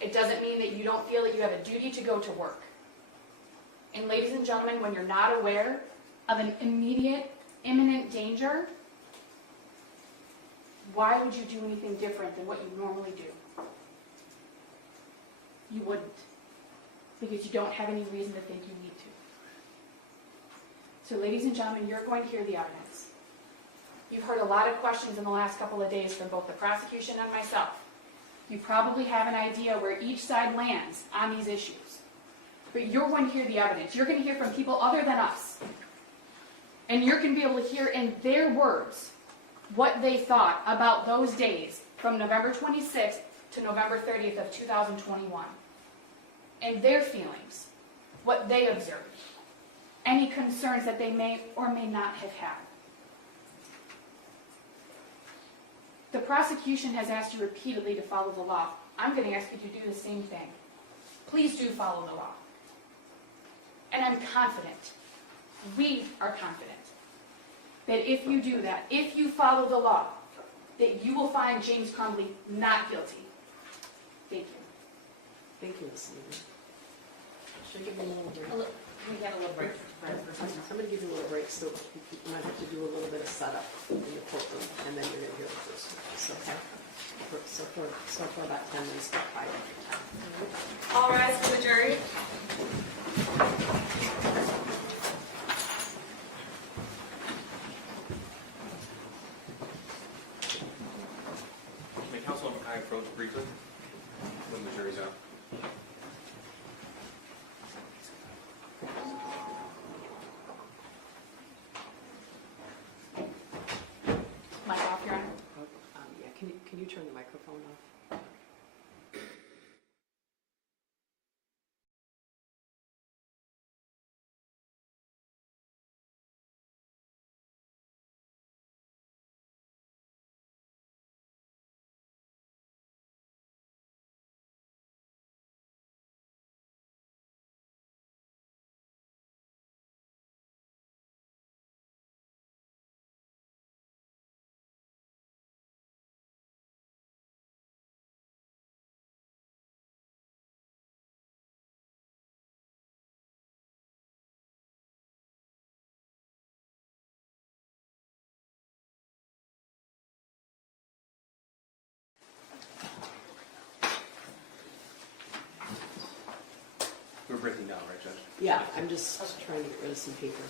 It doesn't mean that you don't feel that you have a duty to go to work. And ladies and gentlemen, when you're not aware of an immediate, imminent danger, why would you do anything different than what you normally do? You wouldn't, because you don't have any reason to think you need to. So ladies and gentlemen, you're going to hear the evidence. You've heard a lot of questions in the last couple of days from both the prosecution and myself. You probably have an idea where each side lands on these issues. But you're going to hear the evidence. You're going to hear from people other than us. And you're going to be able to hear in their words what they thought about those days from November 26th to November 30th of 2021. And their feelings, what they observed, any concerns that they may or may not have had. The prosecution has asked you repeatedly to follow the law. I'm going to ask you to do the same thing. Please do follow the law. And I'm confident, we are confident, that if you do that, if you follow the law, that you will find James Crumbley not guilty. Thank you. Thank you, Ms. Levy. Should I give you a little break? We have a little break. I'm going to give you a little break, so you might have to do a little bit of setup in the courtroom, and then you're going to hear the first one. Okay? So for about 10 minutes, about 5 after 10. All rise for the jury. May counsel I approach briefly when the jury's out? Mic off, Your Honor. Yeah, can you turn the microphone off? We're breaking down, right, Judge? Yeah, I'm just trying to get rid of some paper.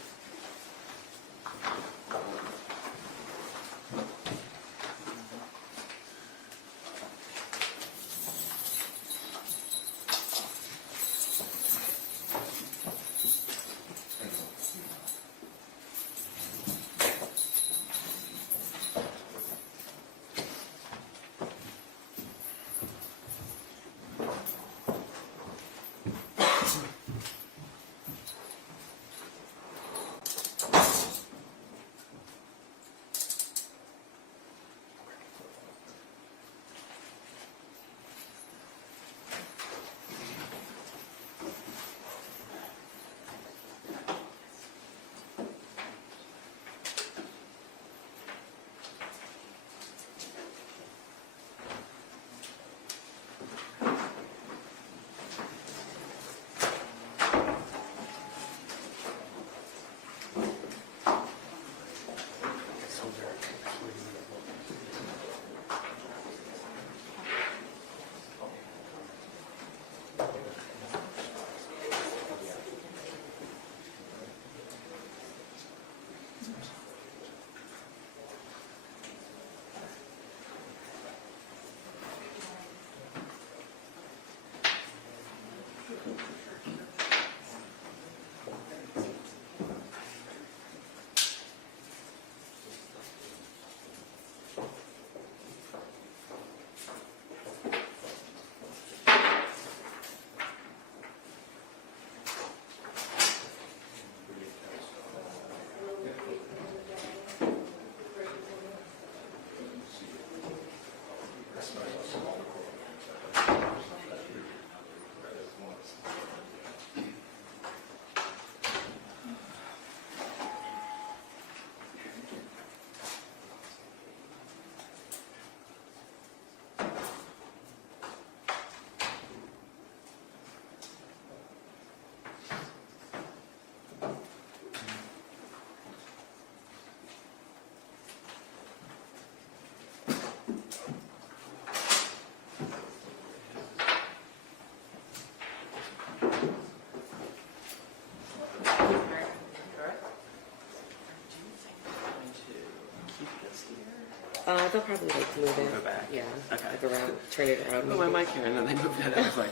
They'll probably like move Move it. it back. Yeah. Okay. Like around, turn it around. Oh, my maybe. mic here, and then they moved it. I was like,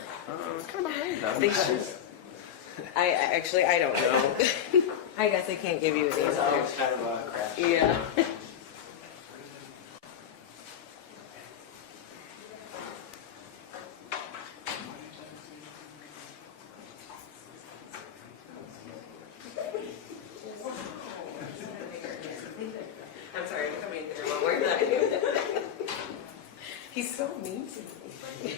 kind of behind them. They should. I don't know. I guess I can't give you an It's answer. always kind of a crash. Yeah. I'm sorry, I'm coming through one more time. He's so mean to me.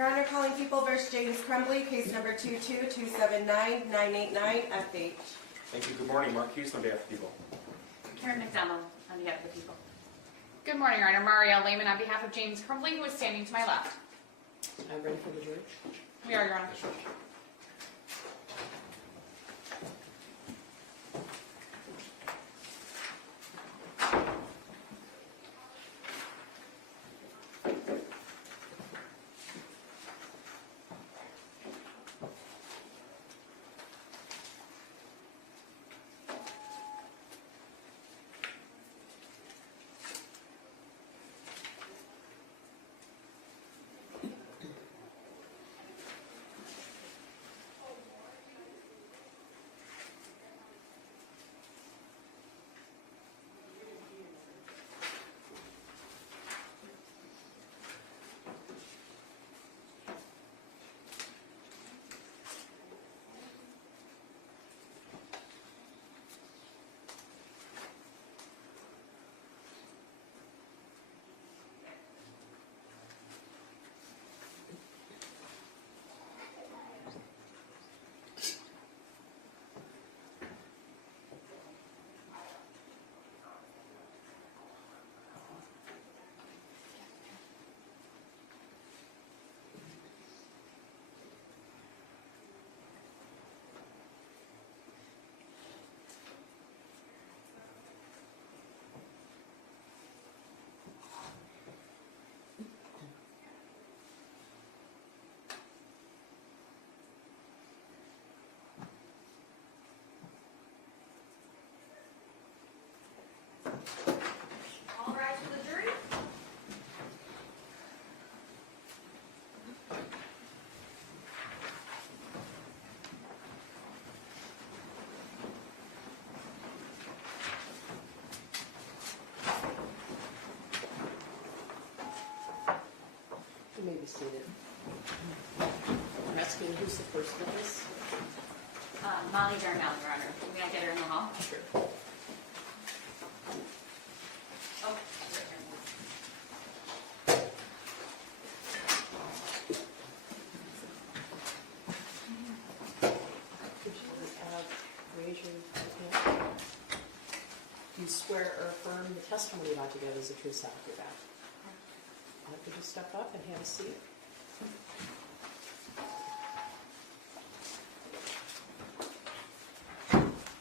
Your Honor, calling People versus James Crumbley, case number 22279-989, FH. Thank you. Good morning. Mark Hughes on behalf of people. Karen McDonald on behalf of the people. Good morning, Your Honor. Maria Lehman on behalf of James Crumbley, who is standing to my left. I'm ready for the jury. We are, Your Honor. All rise for the jury. You may be seated. I'm asking who's the first witness? Molly Darnell, Your Honor. May I get her in the hall? Sure. Oh, Could you raise your hand? Do you swear or affirm the testimony you're about to give is the truth, self, your back? Could you step up and have a seat?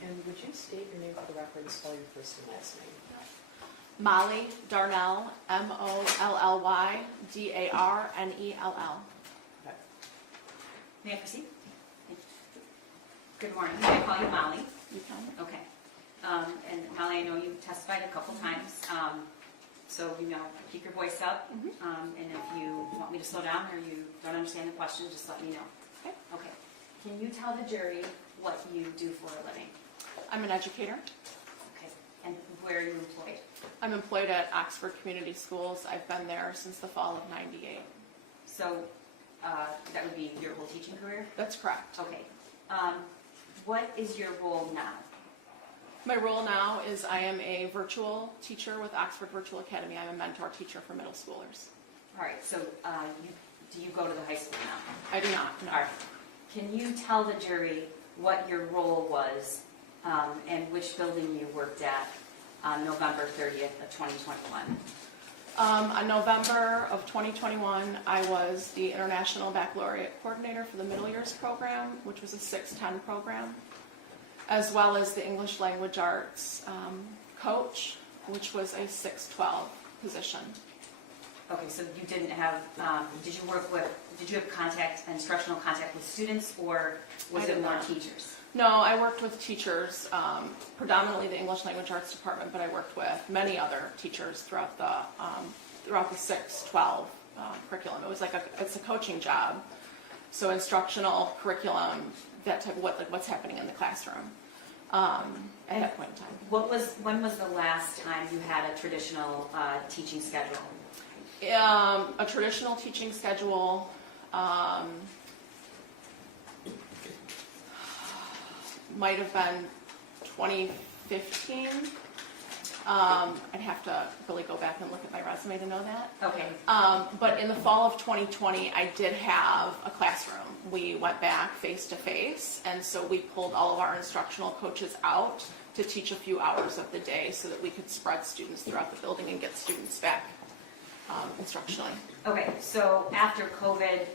And would you state your name for the record and spell your first and last name? Molly Darnell, Mollydarnell. Okay. may I proceed? Good morning. May I call you Molly? You can. Okay. And Molly, I know you've testified a couple times, so keep your voice up. And if you want me to slow down or you don't understand the question, just let me know. Okay. Okay. Can you tell the jury what you do for a living? I'm an educator. Okay. And where are you employed? I'm employed at Oxford Community Schools. I've been there since the fall of '98. So that would be your whole teaching career? That's correct. Okay. What is your role now? My role now is I am a virtual teacher with Oxford Virtual Academy. I'm a mentor teacher for middle schoolers. All right. So do you go to the high school now? I do not, no. All right. Can you tell the jury what your role was and which building you worked at on November 30th of 2021? On November of 2021, I was the International Baccalaureate Coordinator for the Middle Years program, which was a 610 program, as well as the English Language Arts coach, which was a 612 position. Okay, so you didn't have, did you have instructional contact with students, or was I it did more not. teachers? No, I worked with teachers, predominantly the English Language Arts department, but I worked with many other teachers throughout the 612 curriculum. It was it's a coaching job, so instructional curriculum, that type of what's happening in the classroom at that point in time. When was the last time you had a traditional teaching schedule? A traditional teaching schedule might have been 2015. I'd have to really go back and look at my resume to know that. Okay, But in the fall of 2020, I did have a classroom. We went back face to face, and so we pulled all of our instructional coaches out to teach a few hours of the day so that we could spread students throughout the building and get students back instructionally. okay, so after COVID,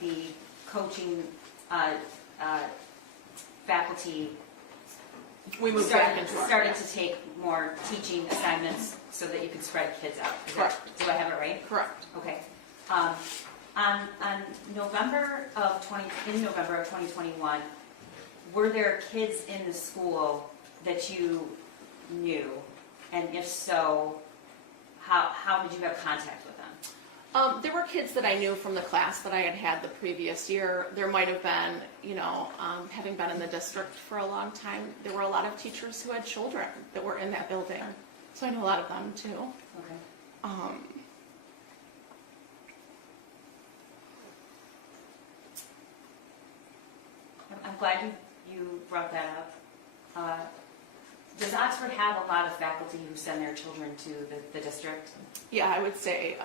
the coaching faculty We moved back into our started to take more teaching assignments so that you could spread kids out. Correct. Do I have it right? Correct. Okay. On November of 2021, were there kids in the school that you knew? And if so, how did you have contact with them? There were kids that I knew from the class that I had had the previous year. There might have been, having been in the district for a long time, there were a lot of teachers who had children that were in that building. So I know a lot of them too. Okay. I'm glad you brought that up. Does Oxford have a lot of faculty who send their children to the district? Yeah, I would say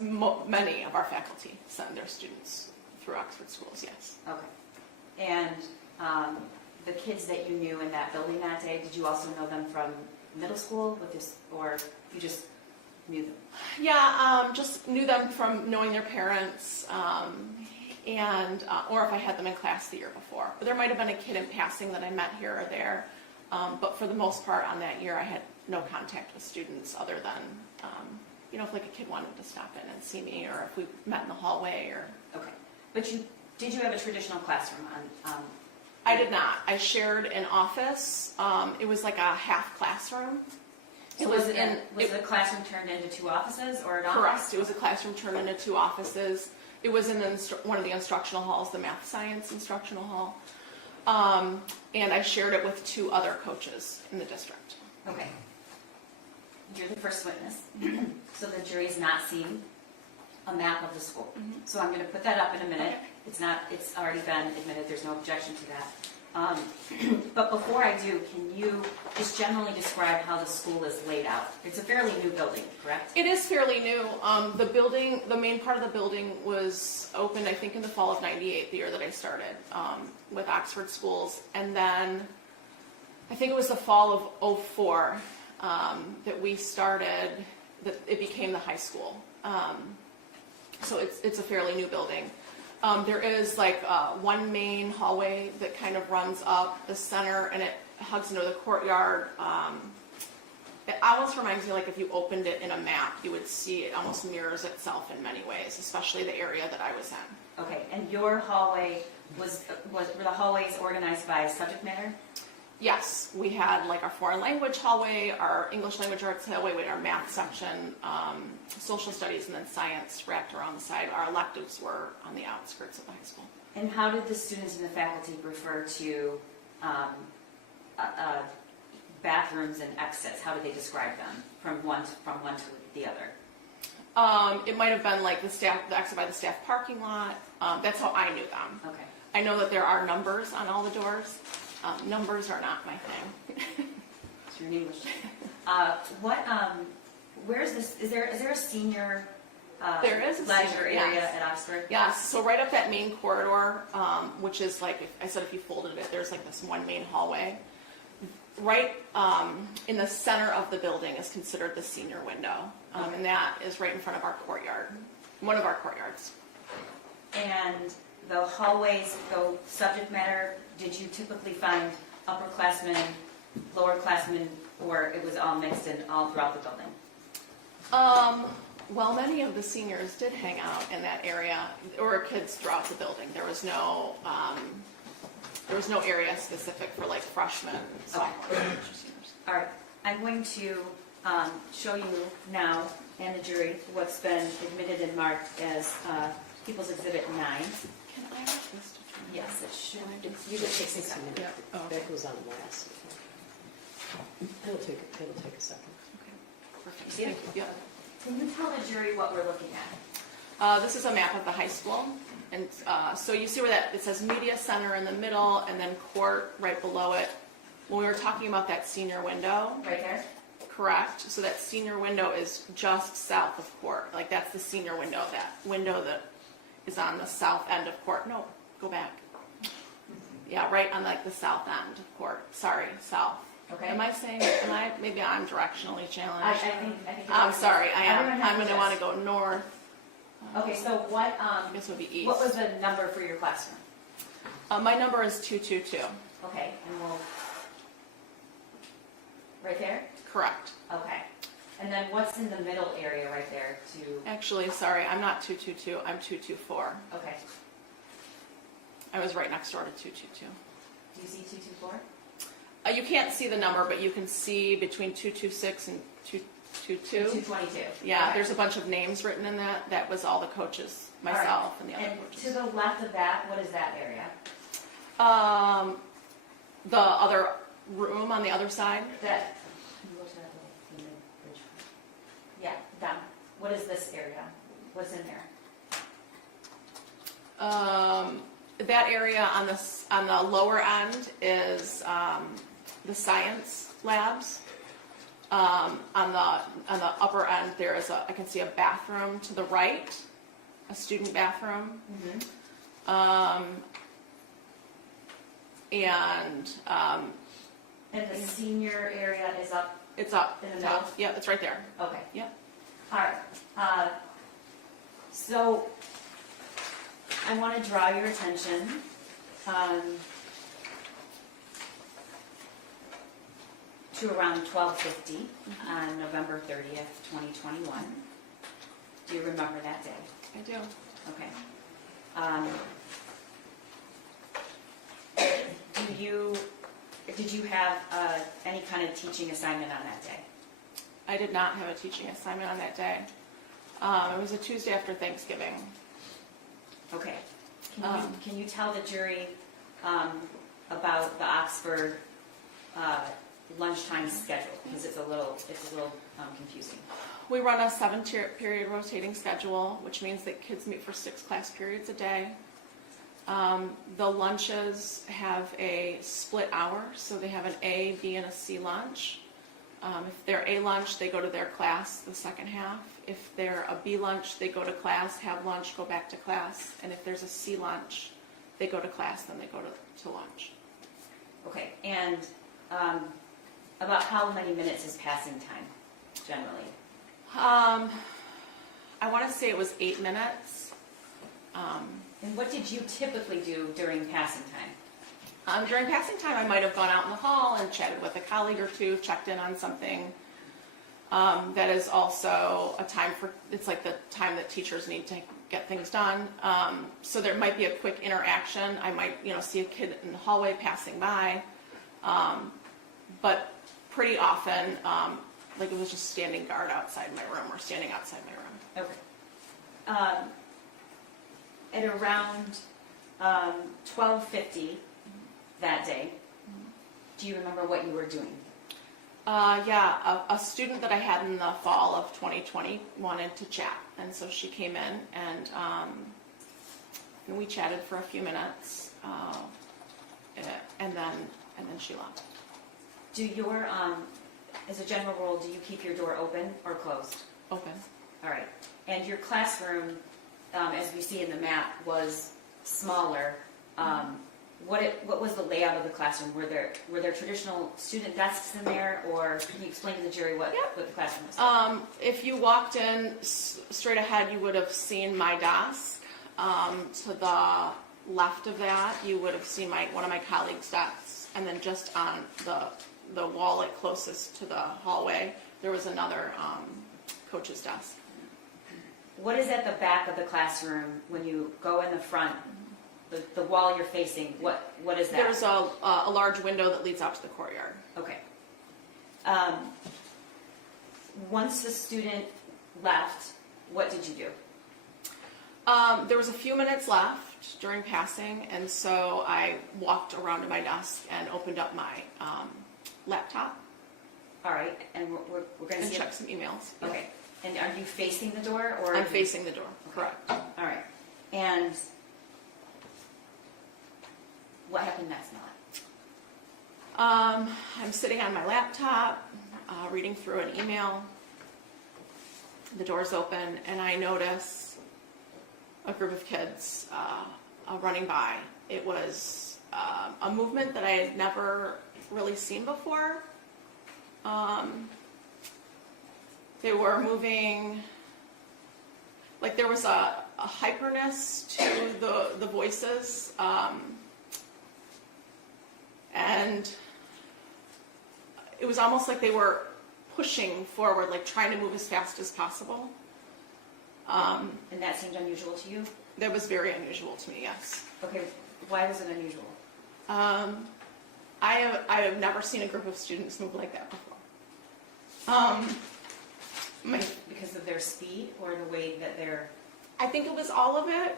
many of our faculty send their students through Oxford schools, yes. Okay. And the kids that you knew in that building that day, did you also know them from middle school with this, or you just knew them? Yeah, just knew them from knowing their parents, and or if I had them in class the year before. But there might have been a kid in passing that I met here or there, but for the most part on that year I had no contact with students other than, if like a kid wanted to stop in and see me, or if we met in the hallway, or... Okay. But did you have a traditional classroom on? I did not. I shared an office. It was like a half classroom. So was the classroom turned into two offices or an office? Correct. It was a classroom turned into two offices. It was in one of the instructional halls, the math science instructional hall. And I shared it with two other coaches in the district. Okay. You're the first witness. So the jury's not seen a map of the school. So I'm going to put that up in a minute. Okay. It's already been admitted. There's no objection to that. But before I do, can you just generally describe how the school is laid out? It's a fairly new building, correct? It is fairly new. The main part of the building was opened, I think, in the fall of '98, the year that I started with Oxford Schools. And then I think it was the fall of '04 that we started, that it became the high school. So it's a fairly new building. There is like one main hallway that kind of runs up the center, and it hugs into the courtyard. It almost reminds me like if you opened it in a map, you would see it almost mirrors itself in many ways, especially the area that I was in. Okay, and your hallway were the hallways organized by subject matter? Yes, we had like our foreign language hallway, our English language arts hallway, we had our math section, social studies, and then science wrapped around the side. Our electives were on the outskirts of the high school. And how did the students and the faculty refer to bathrooms and exits? How did they describe them from one to the other? It might have been like the exit by the staff parking lot. That's how I knew them. Okay. I know that there are numbers on all the doors. Numbers are not my thing. So you're an English. Where is this? Is there a senior There is a leisure senior, area yes. at Oxford? Yes, so right up that main corridor, which is like, if you folded it, there's like this one main hallway. Right in the center of the building is considered the senior window, and that is right in front of our courtyard, one of our courtyards. And the hallways go subject matter. Did you typically find upperclassmen, lowerclassmen, or it was all mixed in all throughout the building? Well, many of the seniors did hang out in that area. There were kids throughout the building. There was no area specific for like freshmen, sophomores, or seniors. All right, I'm going to show you now and the jury what's been admitted and marked as People's Exhibit 9. Can I have this to turn? Yes, it should. You can take 6 minutes. Yeah. Oh, okay. That goes on last. It'll take a second. Okay. Perfect. See it? Thank you. Yeah. Can you tell the jury what we're looking at? This is a map of the high school, and so you see where it says media center in the middle, and then court right below it. When we were talking about that senior window, Right there? correct? So that senior window is just south of court. Like that's the senior window, that window that is on the south end of court. No, go back. Yeah, right on like the south end of court. Sorry, south. Okay. Maybe I'm directionally challenged. I think. I'm sorry, I am. Everyone has I'm gonna this. wanna go north. Okay, so what, I guess it would be east. what was the number for your classroom? My number is 222. Okay, and we'll, right there? Correct. Okay. And then what's in the middle area right there to, Actually, sorry, I'm not 222, I'm 224. okay. I was right next door to 222. Do you see 224? You can't see the number, but you can see between 226 and 222. 222. Yeah, Okay. there's a bunch of names written in that. That was all the coaches, All right. myself and the other And coaches. to the left of that, what is that area? The other room on the other side. That, can you go to that little bridge? Yeah, down. What is this area? What's in there? That area on the lower end is the science labs. On the upper end, there is I can see a bathroom to the right, a student bathroom. And And the senior area is up, it's up. In the top. middle? Yeah, it's right there. okay. Yep. All right. So I want to draw your attention to around 12:50 on November 30th, 2021. Do you remember that day? I do. Okay. Did you have any kind of teaching assignment on that day? I did not have a teaching assignment on that day. It was a Tuesday after Thanksgiving. Okay. Can you tell the jury about the Oxford lunchtime schedule? Because it's a little confusing. We run a 7-period rotating schedule, which means that kids meet for 6 class periods a day. The lunches have a split hour, so they have an A, B, and a C lunch. If they're A lunch, they go to their class the second half. If they're a B lunch, they go to class, have lunch, go back to class. And if there's a C lunch, they go to class, then they go to lunch. Okay. And about how many minutes is passing time, generally? I want to say it was 8 minutes. And what did you typically do during passing time? During passing time, I might have gone out in the hall and chatted with a colleague or two, checked in on something. That is also a time it's like the time that teachers need to get things done. So there might be a quick interaction. I might, see a kid in the hallway passing by. But pretty often, like it was just standing guard outside my room or standing outside my room. Okay. At around 12:50 that day, do you remember what you were doing? A student that I had in the fall of 2020 wanted to chat, and so she came in and we chatted for a few minutes, and then she left. Do your, as a general rule, do you keep your door open or closed? Open. All right. And your classroom, as we see in the map, was smaller. What was the layout of the classroom? Were there traditional student desks in there, or can you explain to the jury what the classroom was like? If you walked in straight ahead, you would have seen my desk. To the left of that, you would have seen one of my colleagues' desks, and then just on the wall closest to the hallway, there was another coach's desk. What is at the back of the classroom when you go in the front? The wall you're facing, what is that? There's a large window that leads out to the courtyard. Okay. Once the student left, what did you do? There was a few minutes left during passing, and so I walked around to my desk and opened up my laptop. All right, and we're going to and see check some emails. Okay, and are you facing the door, or I'm facing the door. Correct. All right, and what happened next, I'm sitting on my laptop, reading through an email. The door's open, and I notice a group of kids running by. It was a movement that I had never really seen before. They were moving, like there was a hyperness to the voices, and it was almost like they were pushing forward, like trying to move as fast as possible. And that seemed unusual to you? That was very unusual to me, yes. Okay, why was it unusual? I have never seen a group of students move like that before. Because of their speed or the way that they're... I think it was all of it.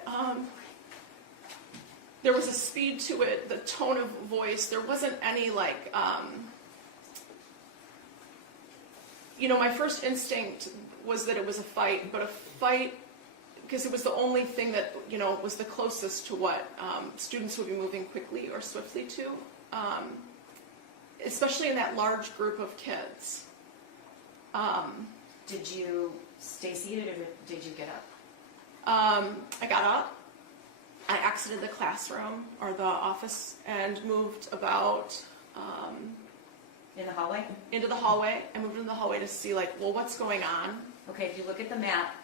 There was a speed to it, the tone of voice. There wasn't any like, my first instinct was that it was a fight, but a fight, because it was the only thing that, was the closest to what students would be moving quickly or swiftly to, especially in that large group of kids. Did you stay seated or did you get up? I got up, I exited the classroom or the office and moved about In the hallway? into the hallway. I moved into the hallway to see what's going on. Okay, if you look at the map,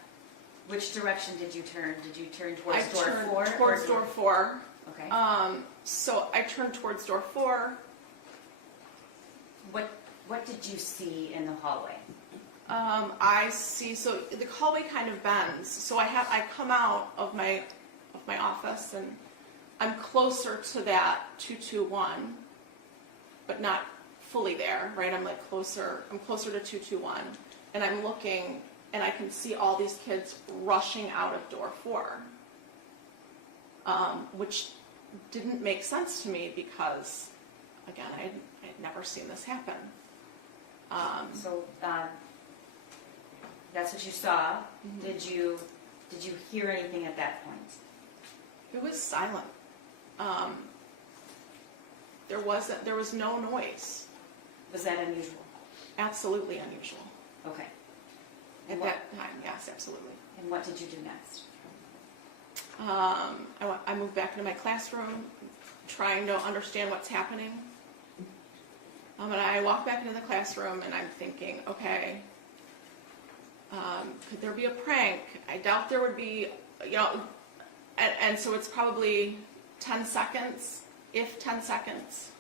which direction did you turn? Did you turn I towards door turned 4? towards door 4. Okay. So I turned towards door 4. What did you see in the hallway? I see. So the hallway kind of bends. So I come out of my office and I'm closer to that 221, but not fully there. Right? I'm closer. I'm closer to 221, and I'm looking, and I can see all these kids rushing out of door 4, which didn't make sense to me because, again, I'd never seen this happen. So that's what you saw. Mhm. Did you hear anything at that point? It was silent. There was no noise. Was that unusual? Absolutely unusual. Okay. At And what, that time, yes, absolutely. and what did you do next? I moved back into my classroom, trying to understand what's happening. And I walk back into the classroom and I'm thinking, okay, could there be a prank? I doubt there would be, and so it's probably 10 seconds, if 10 seconds.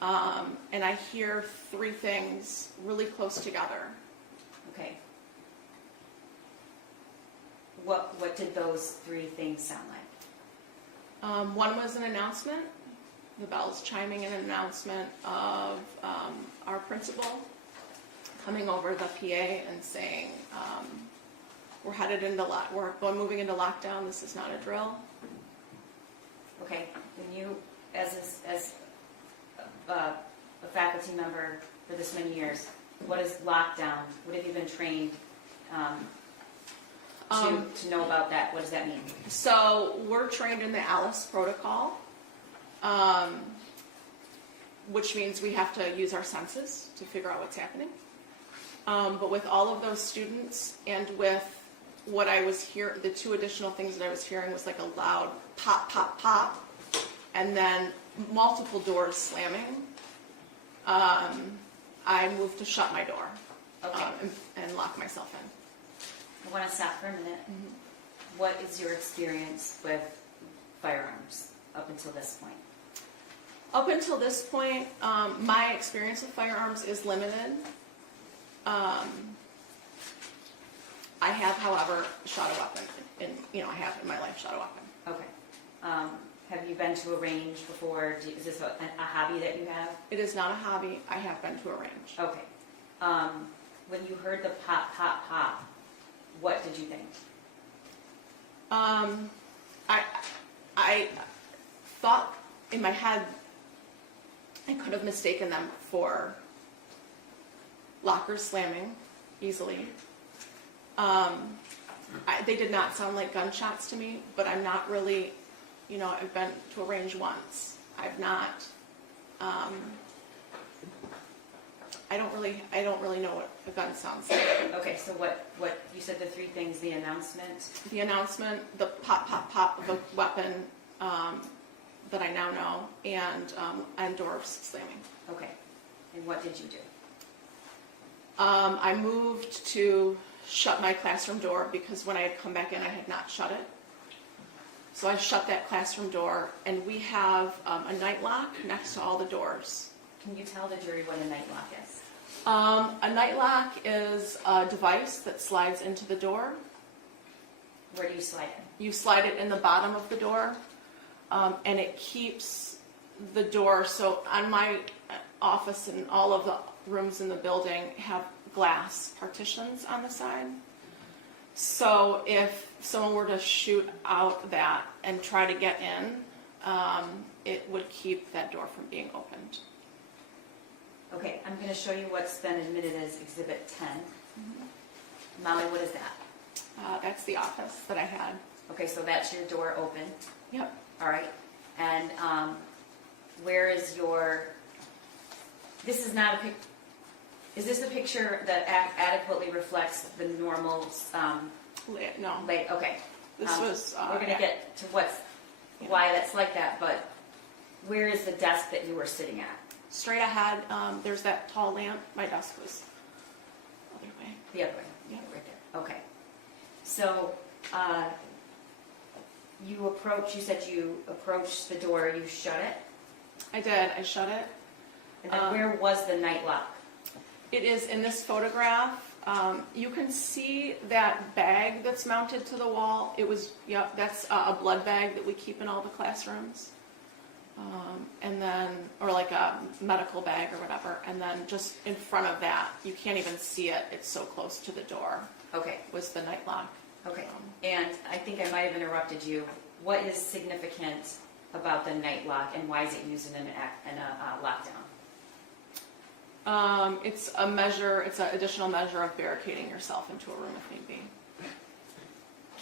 And I hear 3 things really close together. Okay. What did those 3 things sound like? One was an announcement, the bells chiming in an announcement of our principal coming over the PA and saying, we're moving into lockdown, this is not a drill. Okay. When you, as a faculty member for this many years, what is lockdown? What have you been trained to know about that? What does that mean? So we're trained in the Alice protocol, which means we have to use our senses to figure out what's happening. But with all of those students and with what I was hearing, the 2 additional things that I was hearing was like a loud pop, pop, pop, and then multiple doors slamming. I moved to shut my door Okay. and lock myself in. I want to stop for a minute. Mm-hmm. What is your experience with firearms up until this point? Up until this point, my experience with firearms is limited. I have, however, shot a weapon, I have in my life shot a weapon. Okay. Have you been to a range before? Is this a hobby that you have? It is not a hobby. I have been to a range. Okay. When you heard the pop, pop, pop, what did you think? I thought in my head I could have mistaken them for lockers slamming easily. They did not sound like gunshots to me, but I'm not really, I've been to a range once. I've not I don't really know what a gun sounds like. Okay, so what, you said the three things, the announcement, The announcement, the pop, pop, pop of a weapon that I now know, and doors slamming. okay. And what did you do? I moved to shut my classroom door because when I had come back in, I had not shut it. So I shut that classroom door, and we have a night lock next to all the doors. Can you tell the jury what a night lock is? A night lock is a device that slides into the door. Where do you slide it? You slide it in the bottom of the door, and it keeps the door. So on my office and all of the rooms in the building have glass partitions on the side. So if someone were to shoot out that and try to get in, it would keep that door from being opened. Okay, I'm going to show you what's been admitted as Exhibit 10. Molly, what is that? That's the office that I had. Okay, so that's your door open. Yep. All right. And where is your, this is not a pic, is this a picture that adequately reflects the normal, No, okay. this was. We're going to get to why that's like that, but where is the desk that you were sitting at? Straight ahead, there's that tall lamp. My desk was the other way. The other way? Yep. Right there. Okay. So, you said you approached the door, you shut it, I did. I shut it. and then where was the night lock? It is in this photograph. You can see that bag that's mounted to the wall. Yep, that's a blood bag that we keep in all the classrooms. And then, or like a medical bag or whatever. And then just in front of that, you can't even see it. It's so close to the door, Okay, was the night lock. okay. And I think I might have interrupted you. What is significant about the night lock, and why is it used in a lockdown? It's a measure, it's an additional measure of barricading yourself into a room if need be.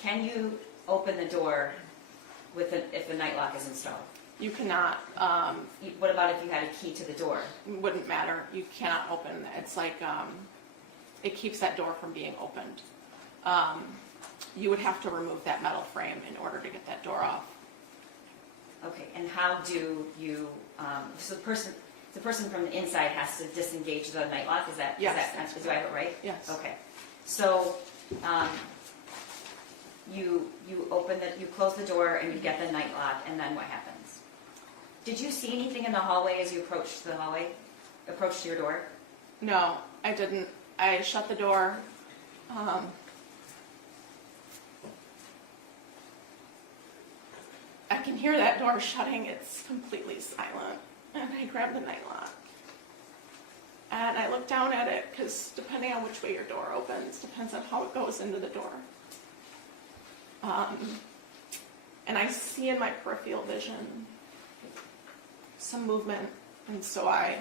Can you open the door if the night lock is installed? You cannot, What about if you had a key to the door? wouldn't matter. You cannot open. It's like, it keeps that door from being opened. You would have to remove that metal frame in order to get that door off. Okay, and how do you, so the person from the inside has to disengage the night lock, is that, Yes. do I have it right? Yes. Okay, so, you close the door and you get the night lock, and then what happens? Did you see anything in the hallway as you approached your door? No, I didn't. I shut the door. I can hear that door shutting. It's completely silent. And I grab the night lock. And I look down at it because depending on which way your door opens, depends on how it goes into the door. And I see in my peripheral vision some movement. And so I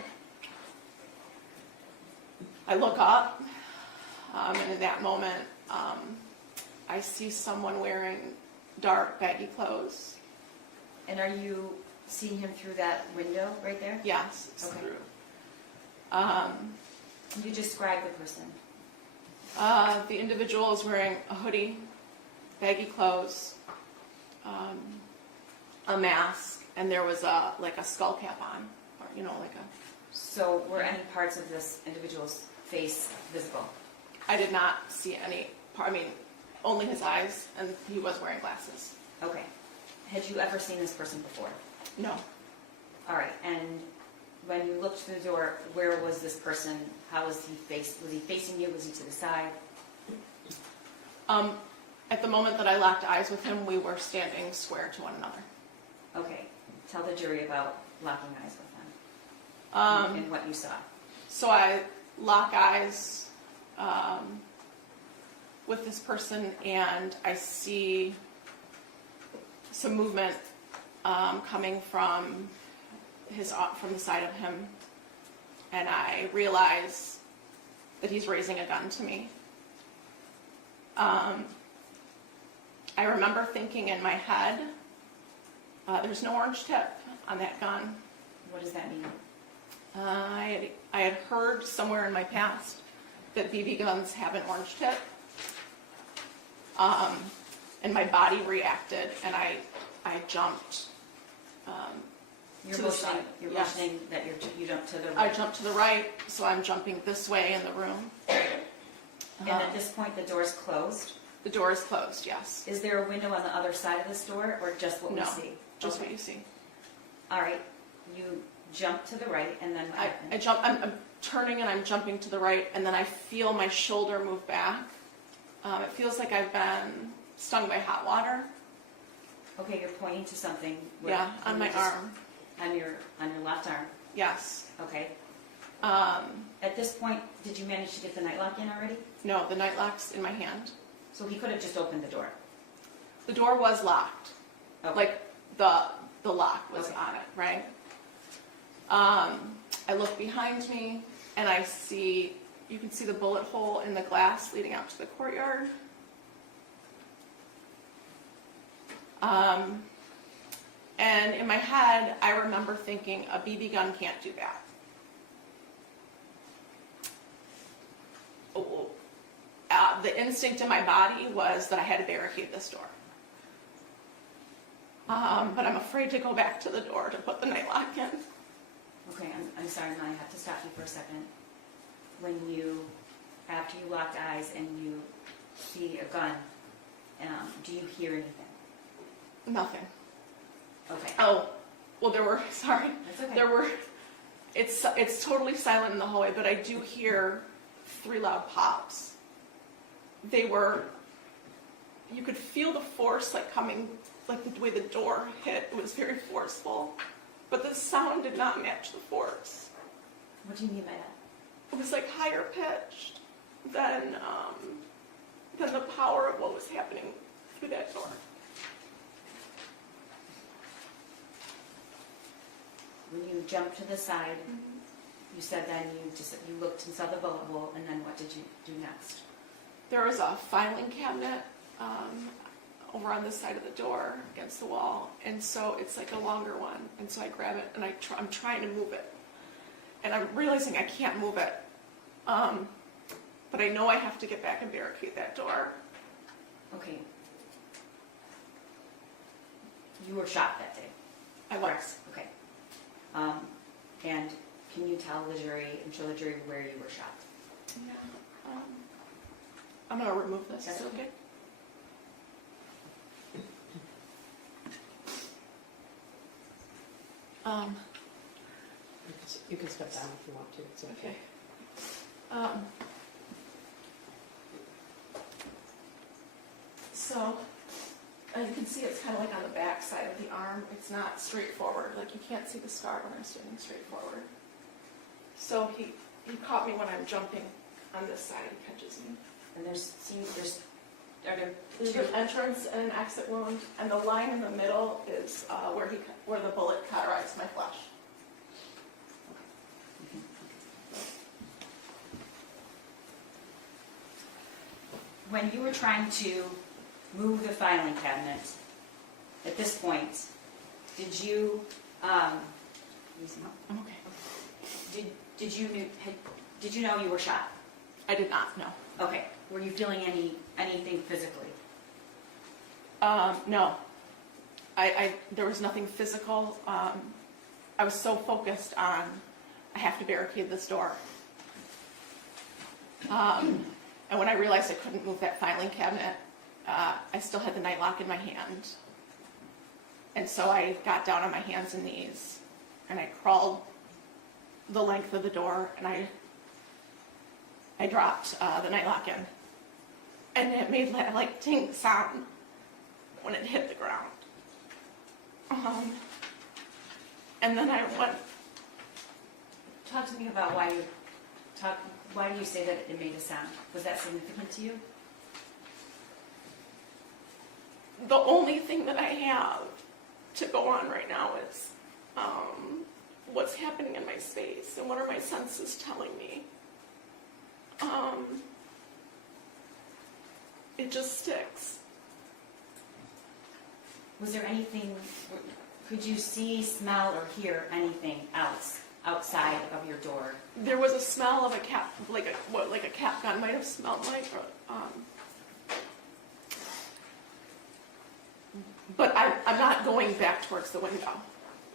look up, and in that moment, I see someone wearing dark, baggy clothes. And are you seeing him through that window right there? Yes, it's Okay. through. Can you describe the person? The individual is wearing a hoodie, baggy clothes, a mask, and there was a skull cap on, or So were any parts of this individual's face visible? I did not see any part. I mean, only his eyes, and he was wearing glasses. Okay. Had you ever seen this person before? No. All right. And when you looked through the door, where was this person? How was he faced? Was he facing you? Was he to the side? At the moment that I locked eyes with him, we were standing square to one another. Okay. Tell the jury about locking eyes with him and what you saw. So I lock eyes with this person, and I see some movement coming from the side of him, and I realize that he's raising a gun to me. I remember thinking in my head, there's no orange tip on that gun. What does that mean? I had heard somewhere in my past that BB guns have an orange tip. And my body reacted, and I jumped. You're To the motioning, side, you're yes. motioning that you jump to the I right. jumped to the right, so I'm jumping this way in the room. And at this point, the door's closed. The door is closed, yes. Is there a window on the other side of this door, or just what we No, see? Just Okay. what you see. All right, you jump to the right, and then what happens? I'm turning and I'm jumping to the right, and then I feel my shoulder move back. It feels like I've been stung by hot water. Okay, you're pointing to something. Yeah, Can on you my just- arm. On your left arm. Yes. Okay. Um, At this point, did you manage to get the night lock in already? no, the night lock's in my hand. So he could have just opened the door. The door was locked. Okay. Like the lock was Okay. on it, right? I look behind me and I see, you can see the bullet hole in the glass leading out to the courtyard. And in my head, I remember thinking, a BB gun can't do that. The instinct in my body was that I had to barricade this door. But I'm afraid to go back to the door to put the night lock in. Okay, I'm sorry, Ma, I have to stop you for a second. When you, after you locked eyes and you see a gun, do you hear anything? Nothing. Okay. Oh, well, sorry. That's okay. It's totally silent in the hallway, but I do hear 3 loud pops. You could feel the force like coming, like the way the door hit, it was very forceful. But the sound did not match the force. What do you mean by that? It was like higher pitched than the power of what was happening through that door. When you jumped to the side, you said then you looked and saw the bullet hole, and then what did you do next? There was a filing cabinet over on this side of the door against the wall, and so it's like a longer one, and so I grab it and I'm trying to move it, and I'm realizing I can't move it, but I know I have to get back and barricade that door. Okay. You were shot that day. I was. Okay. And can you tell the jury and show the jury where you were shot? Yeah. I'm gonna remove this. That's Is it okay? You can step down if you want to, it's okay. Okay. So, as you can see, it's kind of like on the back side of the arm. It's not straightforward. Like, you can't see the scar when I'm standing straight forward. So he caught me when I'm jumping on this side. He catches me. And are there There's two? an entrance and an exit wound, and the line in the middle is where the bullet cauterized my flesh. When you were trying to move the filing cabinet, at this point, did you, I'm okay. did you know you were shot? I did not know. Okay. Were you feeling anything physically? No. There was nothing physical. I was so focused on, I have to barricade this door. And when I realized I couldn't move that filing cabinet, I still had the night lock in my hand. And so I got down on my hands and knees, and I crawled the length of the door, and I dropped the night lock in. And it made that like ting sound when it hit the ground. And then I went. Talk to me about why do you say that it made a sound? Was that significant to you? The only thing that I have to go on right now is what's happening in my space and what are my senses telling me. It just sticks. Was there anything, could you see, smell, or hear anything else outside of your door? There was a smell of a cap, like a cap gun might have smelled like. But I'm not going back towards the window,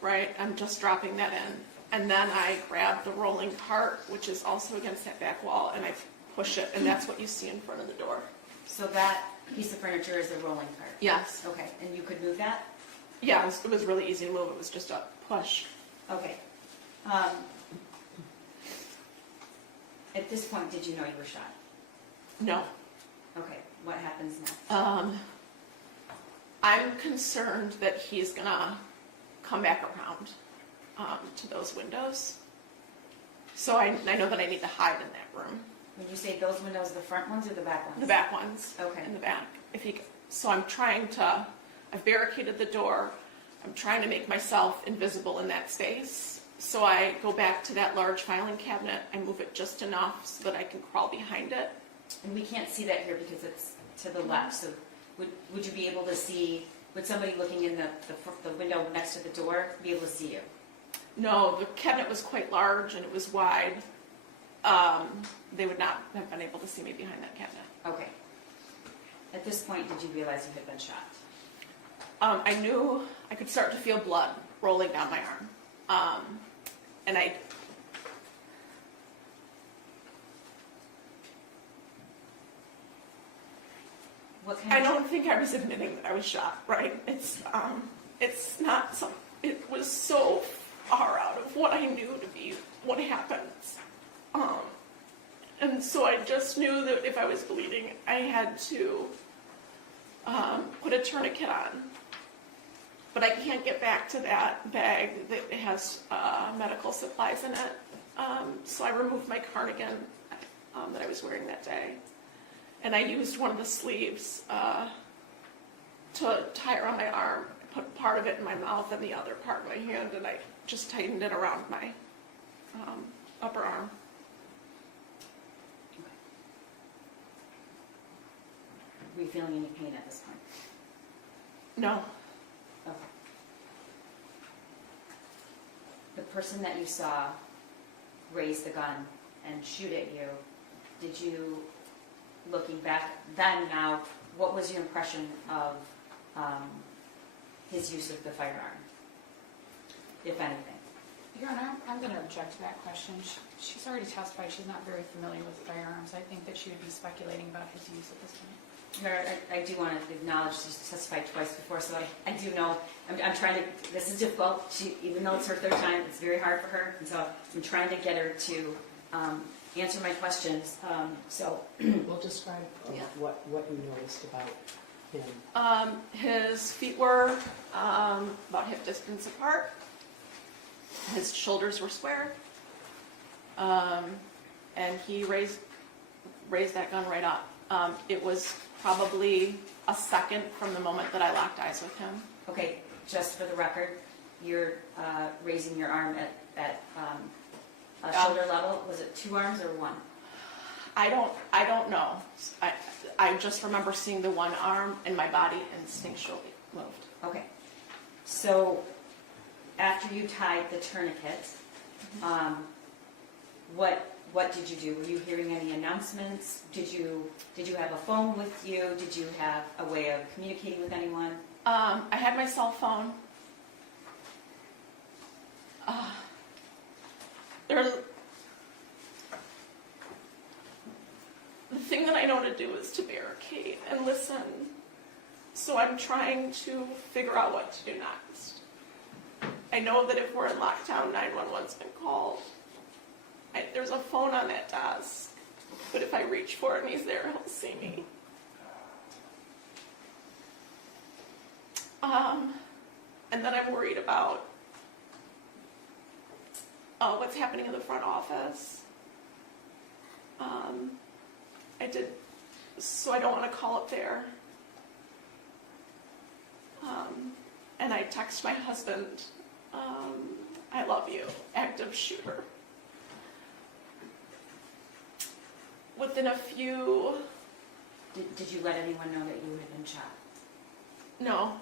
right? I'm just dropping that in. And then I grab the rolling cart, which is also against that back wall, and I push it, and that's what you see in front of the door. So that piece of furniture is a rolling cart? Yes. Okay, and you could move that? Yeah, it was really easy to move. It was just a push. Okay. At this point, did you know you were shot? No. Okay, what happens next? I'm concerned that he's gonna come back around to those windows. So I know that I need to hide in that room. When you say those windows, the front ones or the back ones? The back ones. Okay. In the back. So I've barricaded the door. I'm trying to make myself invisible in that space. So I go back to that large filing cabinet. I move it just enough so that I can crawl behind it. And we can't see that here because it's to the left, so would you be able to see, would somebody looking in the window next to the door be able to see you? No, the cabinet was quite large and it was wide. They would not have been able to see me behind that cabinet. Okay. At this point, did you realize you had been shot? I knew I could start to feel blood rolling down my arm. And What kind I of... don't think I was admitting that I was shot, right? It's not some, it was so far out of what I knew to be what happens. And so I just knew that if I was bleeding, I had to put a tourniquet on. But I can't get back to that bag that has medical supplies in it. So I removed my cardigan that I was wearing that day. And I used one of the sleeves to tie around my arm. I put part of it in my mouth and the other part in my hand, and I just tightened it around my upper arm. Were you feeling any pain at this point? No. Okay. The person that you saw raise the gun and shoot at you, did you, looking back then now, what was your impression of his use of the firearm, if anything? Your Honor, I'm going to object to that question. She's already testified she's not very familiar with firearms. I think that she would be speculating about his use at this point. I do want to acknowledge she's testified twice before, so I do know, I'm trying to, this is difficult, even though it's her third time, it's very hard for her, and so I'm trying to get her to answer my questions, so. We'll describe what you noticed about him. His feet were about hip distance apart. His shoulders were square. And he raised that gun right up. It was probably a second from the moment that I locked eyes with him. Okay, just for the record, you're raising your arm at shoulder level. Was it 2 arms or 1? I don't know. I just remember seeing the one arm and my body instinctually moved. Okay, so after you tied the tourniquet, what did you do? Were you hearing any announcements? Did you have a phone with you? Did you have a way of communicating with anyone? I had my cell phone. The thing that I know to do is to barricade and listen. So I'm trying to figure out what to do next. I know that if we're in lockdown, 911's been called. There's a phone on that desk, but if I reach for it and he's there, he'll see me. And then I'm worried about what's happening in the front office. So I don't want to call up there. And I text my husband, I love you, active shooter. Within a few... Did you let anyone know that you had been shot? No,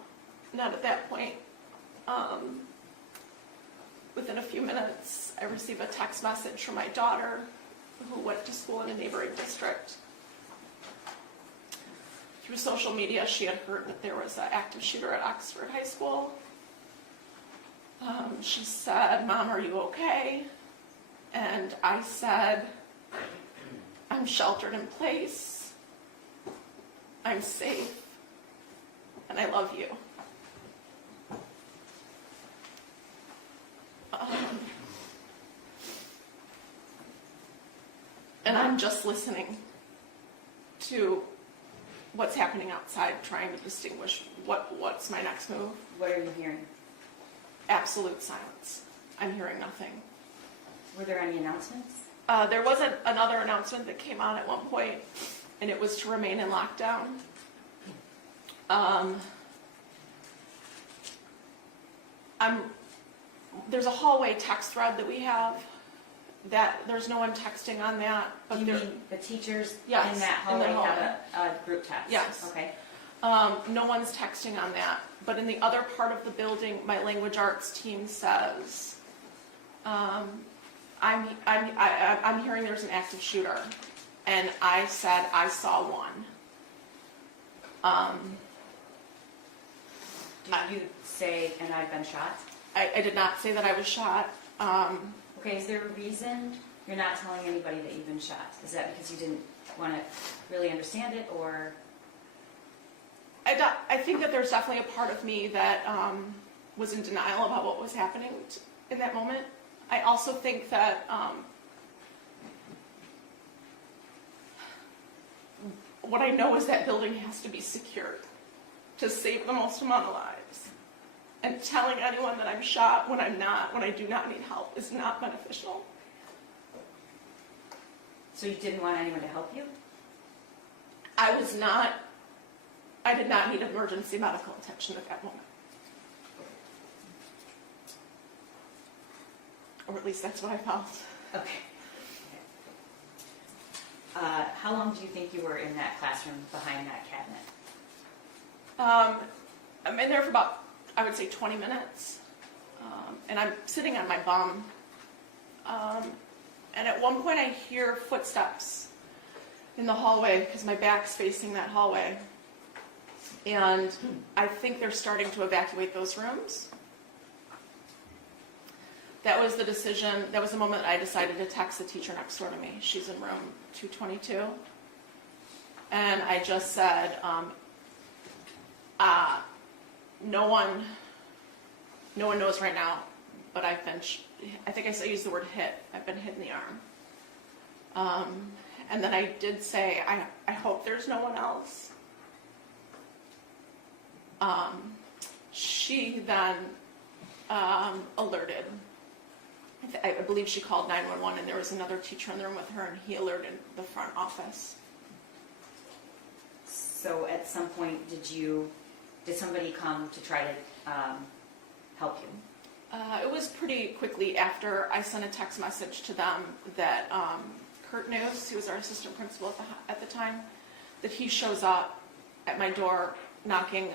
not at that point. within a few minutes, I received a text message from my daughter, who went to school in a neighboring district. Through social media, she had heard that there was an active shooter at Oxford High School. She said, "Mom, are you okay?" And I said, "I'm sheltered in place. I'm safe. And I love you." And I'm just listening to what's happening outside, trying to distinguish what's my next move. What are you hearing? Absolute silence. I'm hearing nothing. Were there any announcements? There was another announcement that came on at one point, and it was to remain in lockdown. There's a hallway text thread that we have. That there's no one texting on that, but You there, mean the teachers Yes, in that in the hallway have a group text? Yes. Okay. no one's texting on that. But in the other part of the building, my language arts team says, I'm hearing there's an active shooter, and I said I saw one. Did you say, "and I've been shot"? I did not say that I was shot. Okay, is there a reason you're not telling anybody that you've been shot? Is that because you didn't want to really understand it, or? I think that there's definitely a part of me that was in denial about what was happening in that moment. I also think that what I know is that building has to be secured to save the most amount of lives. And telling anyone that I'm shot when I'm not, when I do not need help, is not beneficial. So you didn't want anyone to help you? I did not need emergency medical attention at that moment. Or at least that's what I felt. Okay. How long do you think you were in that classroom behind that cabinet? I'm in there for about, I would say, 20 minutes. And I'm sitting on my bum. And at one point I hear footsteps in the hallway because my back's facing that hallway. And I think they're starting to evacuate those rooms. That was the decision, that was the moment that I decided to text the teacher next door to me. She's in room 222. And I just said, no one knows right now, but I've been, I think I used the word hit. I've been hit in the arm. And then I did say, I hope there's no one else. She then alerted. I believe she called 911, and there was another teacher in the room with her, and he alerted the front office. So at some point, did somebody come to try to help you? It was pretty quickly after I sent a text message to them that Kurt News, who was our assistant principal at the time, that he shows up at my door knocking,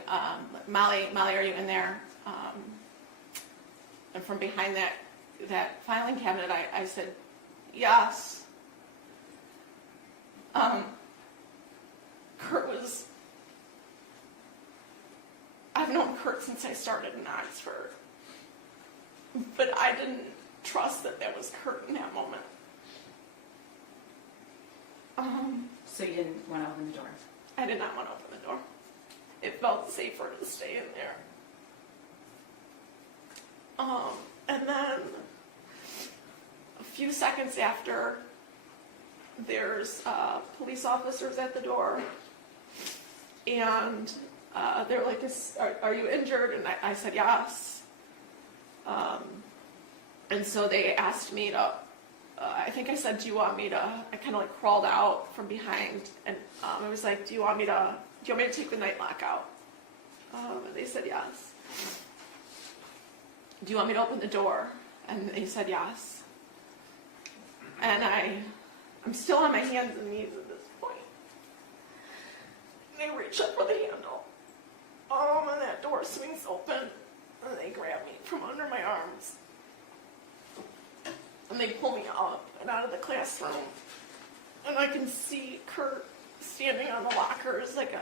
Molly, are you in there? And from behind that filing cabinet, I said, yes. I've known Kurt since I started in Oxford, but I didn't trust that was Kurt in that moment. So you didn't want to open the door? I did not want to open the door. It felt safer to stay in there. And then a few seconds after, there's police officers at the door, and they're like, are you injured? And I said yes. And so they asked me to, I think I said, do you want me to, I kind of like crawled out from behind, and I was like, do you want me to take the night lock out? And they said yes. Do you want me to open the door? And they said yes. And I'm still on my hands and knees at this point. And they reach up for the handle. And that door swings open, and they grab me from under my arms. and they pull me up and out of the classroom, and I can see Kurt standing on the lockers, like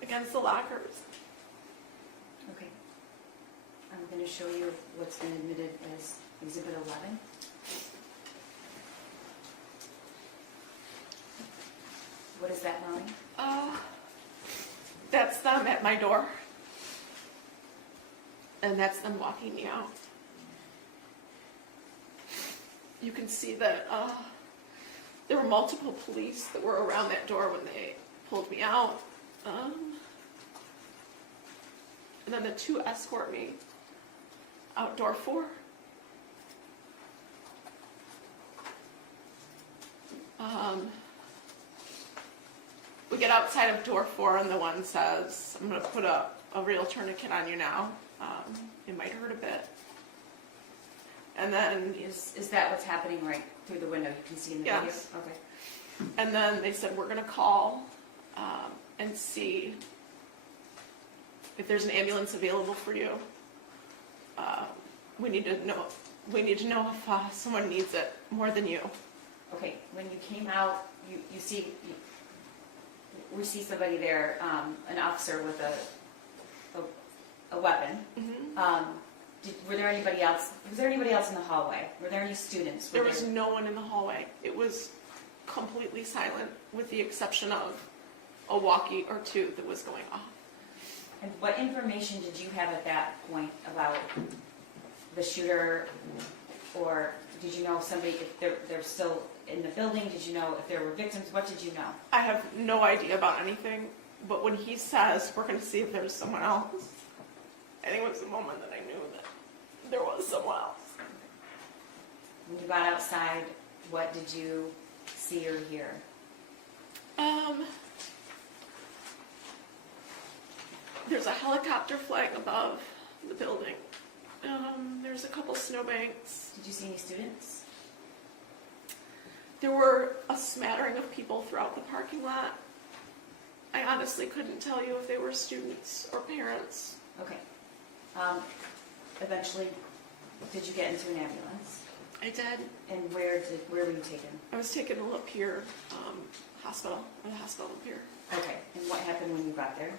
against the lockers. Okay. I'm going to show you what's been admitted as Exhibit 11. What is that, Molly? That's them at my door. And that's them walking me out. You can see that there were multiple police that were around that door when they pulled me out. And then the two escort me out door 4. We get outside of door 4 and the one says, I'm going to put a real tourniquet on you now. It might hurt a bit. And then, Is that what's happening right through the window? You can see in the video? Yes. Okay. and then they said, we're going to call and see if there's an ambulance available for you. We need to know if someone needs it more than you. Okay, when you came out, we see somebody there, an officer with a weapon. Mm-hmm. Was there anybody else in the hallway? Were there any students? There was no one in the hallway. It was completely silent with the exception of a walkie or two that was going off. And what information did you have at that point about the shooter, or did you know if somebody, if they're still in the building? Did you know if there were victims? What did you know? I have no idea about anything, but when he says, we're going to see if there's someone else, I think it was the moment that I knew that there was someone else. When you got outside, what did you see or hear? There's a helicopter flying above the building. There's a couple snowbanks. Did you see any students? There were a smattering of people throughout the parking lot. I honestly couldn't tell you if they were students or parents. Okay. Eventually, did you get into an ambulance? I did. And where were you taken? I was taken to Lapeer Hospital, or the hospital Lapeer. Okay. And what happened when you got there?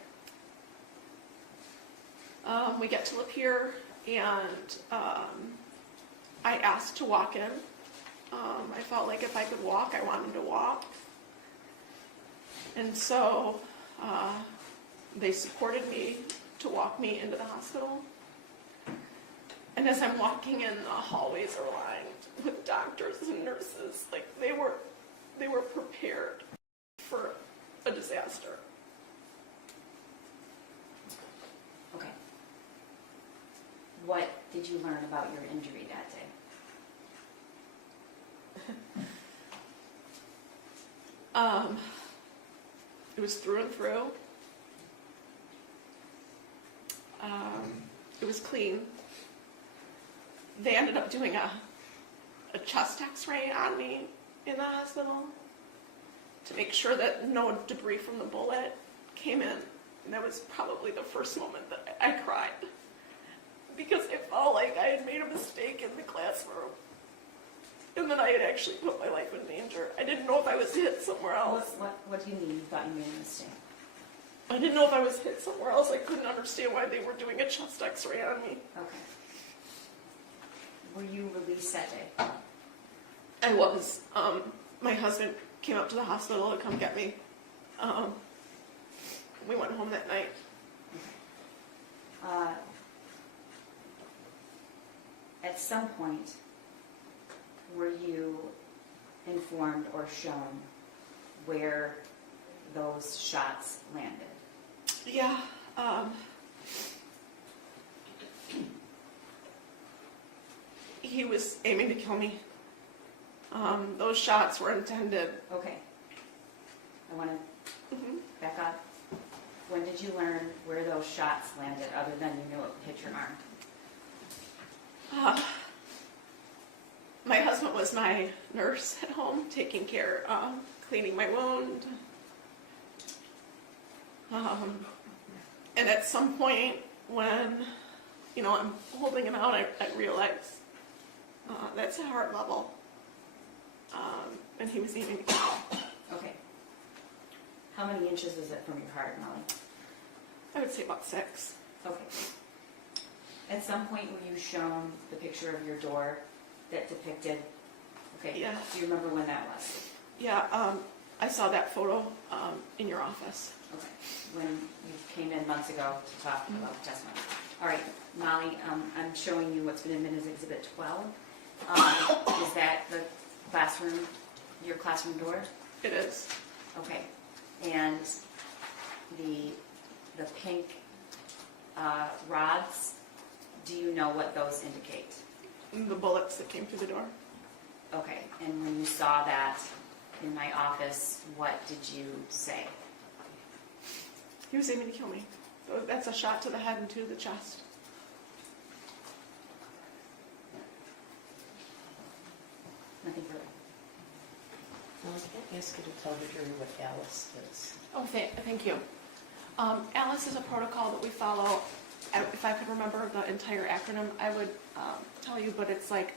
We get to Lapeer, and I asked to walk in. I felt like if I could walk, I wanted to walk. And so they supported me to walk me into the hospital. And as I'm walking in, the hallways are lined with doctors and nurses. Like they were prepared for a disaster. Okay. What did you learn about your injury that day? It was through and through. It was clean. They ended up doing a chest x-ray on me in the hospital to make sure that no debris from the bullet came in. And that was probably the first moment that I cried. Because it felt like I had made a mistake in the classroom. And that I had actually put my life in danger. I didn't know if I was hit somewhere else. What do you mean you thought you made a mistake? I didn't know if I was hit somewhere else. I couldn't understand why they were doing a chest x-ray on me. Okay. Were you released that day? I was. My husband came up to the hospital to come get me. We went home that night. At some point, were you informed or shown where those shots landed? Yeah. He was aiming to kill me. Those shots were intended. Okay. I want to back up. When did you learn where those shots landed, other than you knew it hit your arm? My husband was my nurse at home, taking care, cleaning my wound. And at some point when, I'm holding him out, I realized That's a heart level. And he was aiming to kill me. Okay. How many inches is it from your heart, Molly? I would say about 6. Okay. At some point were you shown the picture of your door that depicted, okay, Yeah. do you remember when that was? Yeah, I saw that photo in your office. Okay, when you came in months ago to talk about the testimony. All right, Molly, I'm showing you what's been admitted as Exhibit 12. Is that the classroom, your classroom door? It is. Okay, and the pink rods, do you know what those indicate? The bullets that came through the door. Okay, and when you saw that in my office, what did you say? He was aiming to kill me. So that's a shot to the head and to the chest. Nothing further. Now, I ask you to tell the jury what Alice is. Oh, thank you. Alice is a protocol that we follow. If I could remember the entire acronym, I would tell you, but it's like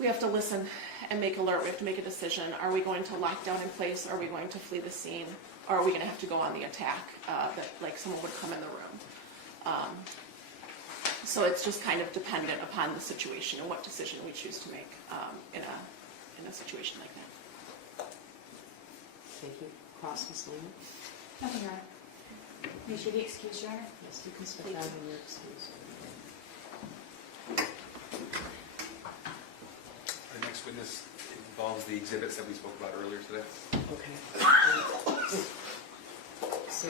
we have to listen and make alert. We have to make a decision. Are we going to lock down in place? Are we going to flee the scene? Or are we going to have to go on the attack that like someone would come in the room? So it's just kind of dependent upon the situation and what decision we choose to make in a situation like that. Thank you. Cross, Ms. Lehman. Nothing, Your Honor. You should be excused, Your Honor. Yes, you can step down in your excuse. The next witness involves the exhibits that we spoke about earlier today. Okay. So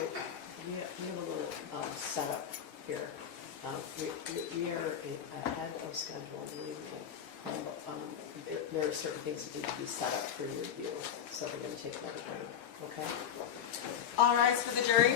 we have a little setup here. We are ahead of schedule, believe me. There are certain things that need to be set up for your review, so we're going to take another break. Okay? All rise for the jury.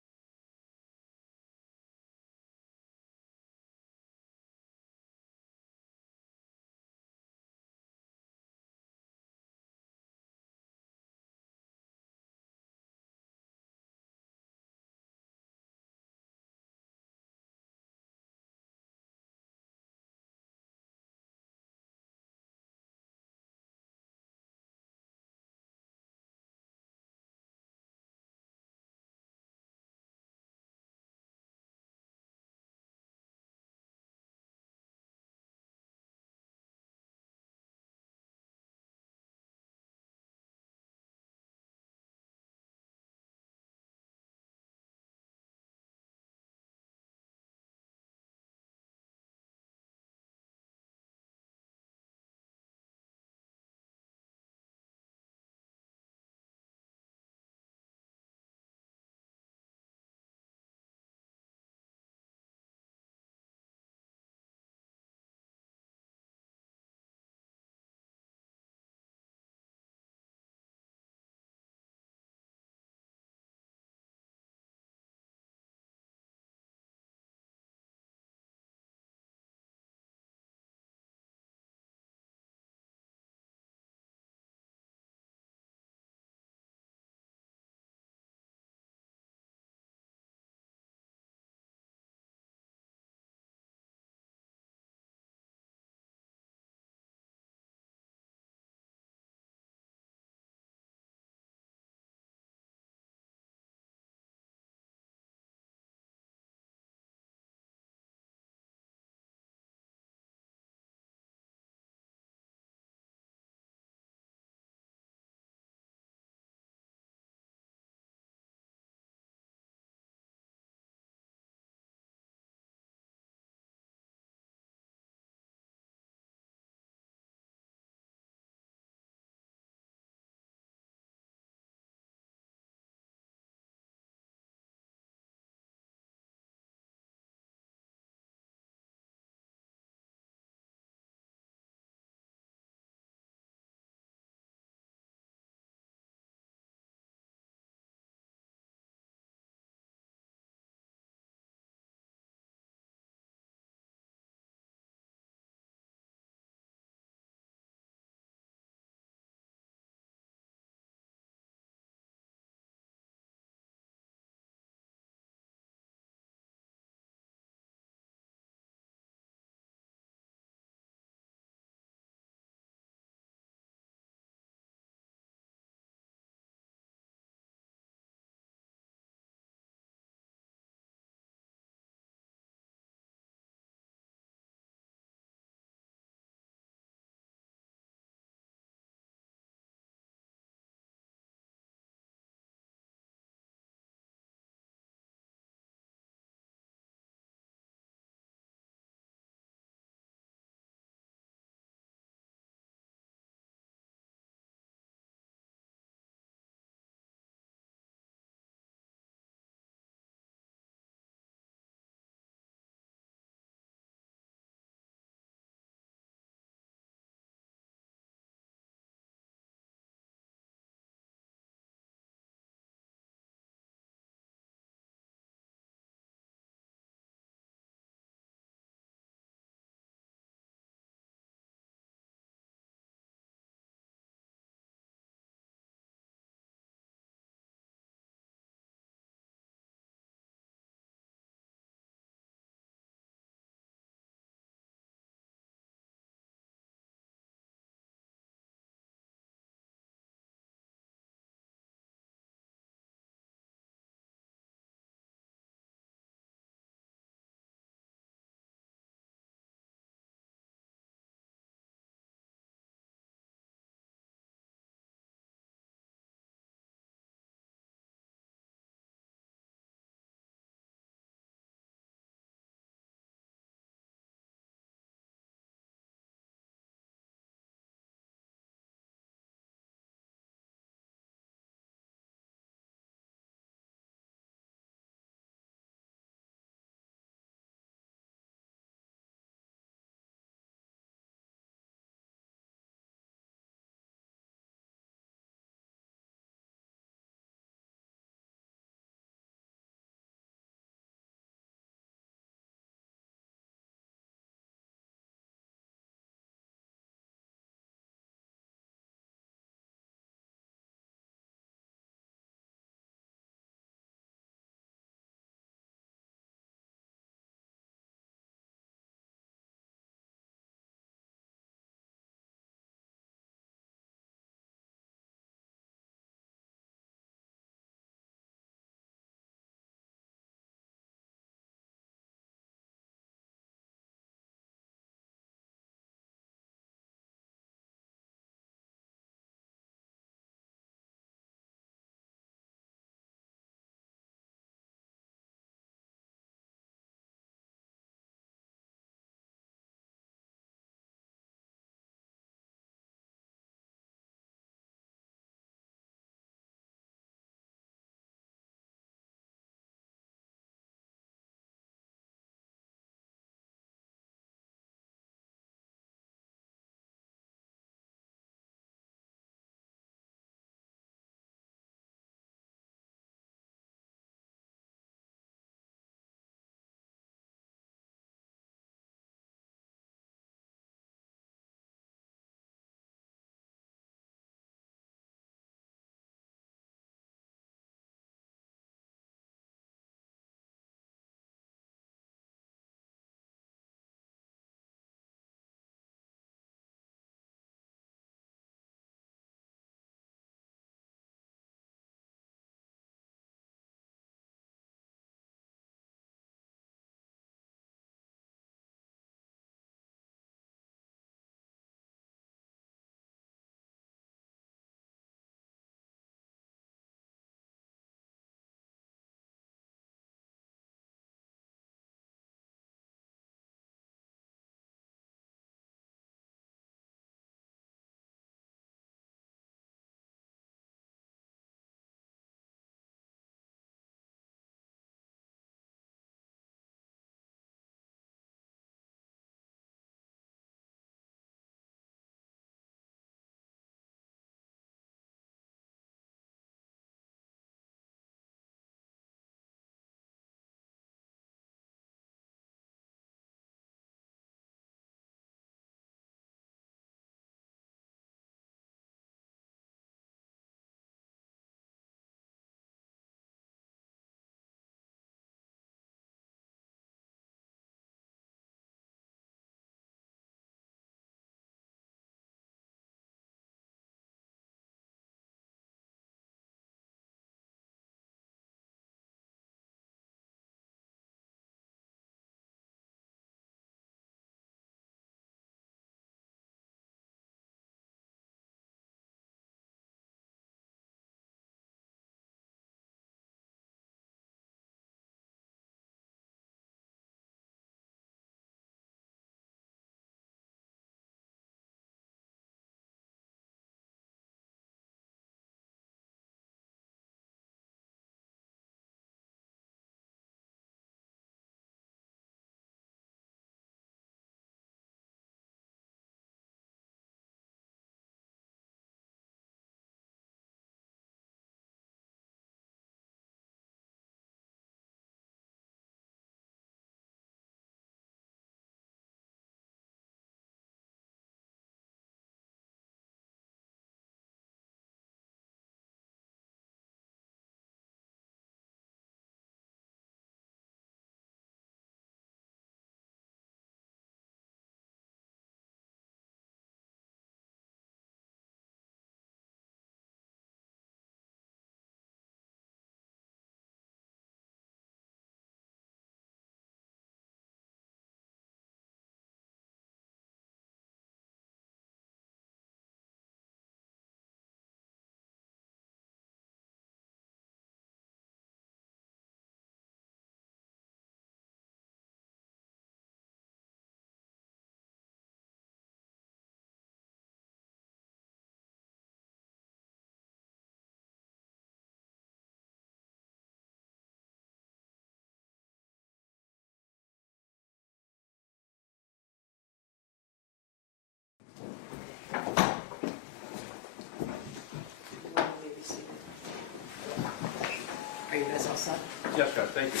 set? Yes, Judge, thank you.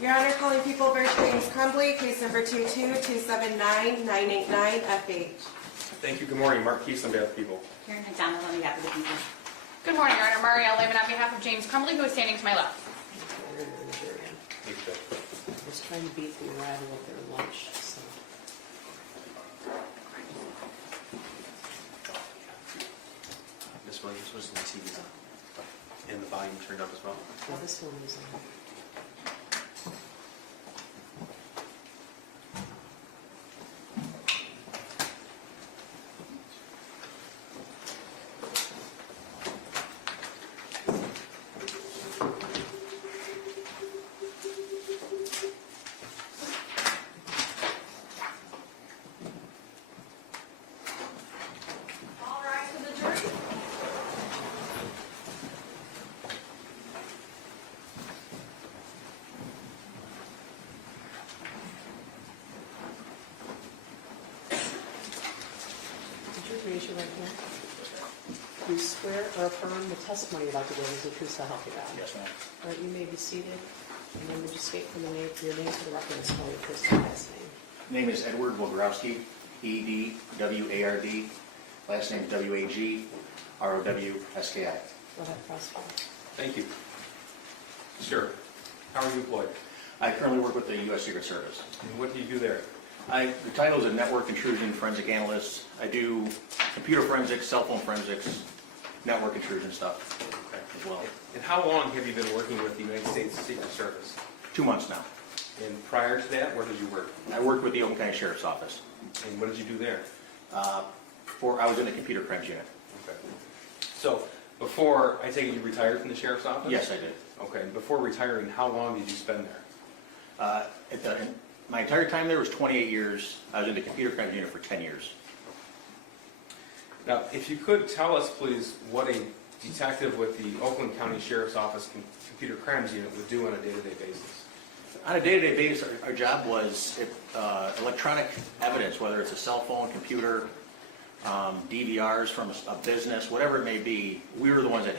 Your Honor, calling people versus James Crumbley, case number 22-279-989-FH. Thank you. Good morning. Mark Keese on behalf of the people. Karen McDonald on behalf of the people. Good morning, Your Honor. Marielle Lehman on behalf of James Crumbley, who is standing to my left. Thank you, Judge. I was trying to beat the arrival of their lunch, so. Ms. Williams, was the TV's on? And the volume turned up as well? Now this one is on. All rise for the jury. Would you raise your right hand? Do you swear or affirm the testimony you're about to give is the truth so help you God? Yes, ma'am. All right, you may be seated. And then would you state for your name for the record and spell your first and last name? Name is Edward Wogrowski, E-D-W-A-R-D. Last name is W-A-G-R-O-W-S-K-I. Go ahead, prosecutor. Thank you. Sure. How are you employed? I currently work with the U.S. Secret Service. And what do you do there? The title is a network intrusion forensic analyst. I do computer forensics, cell phone forensics, network intrusion stuff Okay. as well. And how long have you been working with the United States Secret Service? 2 months now. And prior to that, where did you work? I worked with the Oakland County Sheriff's Office. And what did you do there? Before I was in the computer crimes unit. Okay. So, before, I take it you retired from the Sheriff's Office? Yes, I did. Okay. And before retiring, how long did you spend there? My entire time there was 28 years. I was in the computer crimes unit for 10 years. Now, if you could tell us, please, what a detective with the Oakland County Sheriff's Office Computer Crimes Unit would do on a day-to-day basis. On a day-to-day basis, our job was electronic evidence, whether it's a cell phone, computer, DVRs from a business, whatever it may be. We were the ones that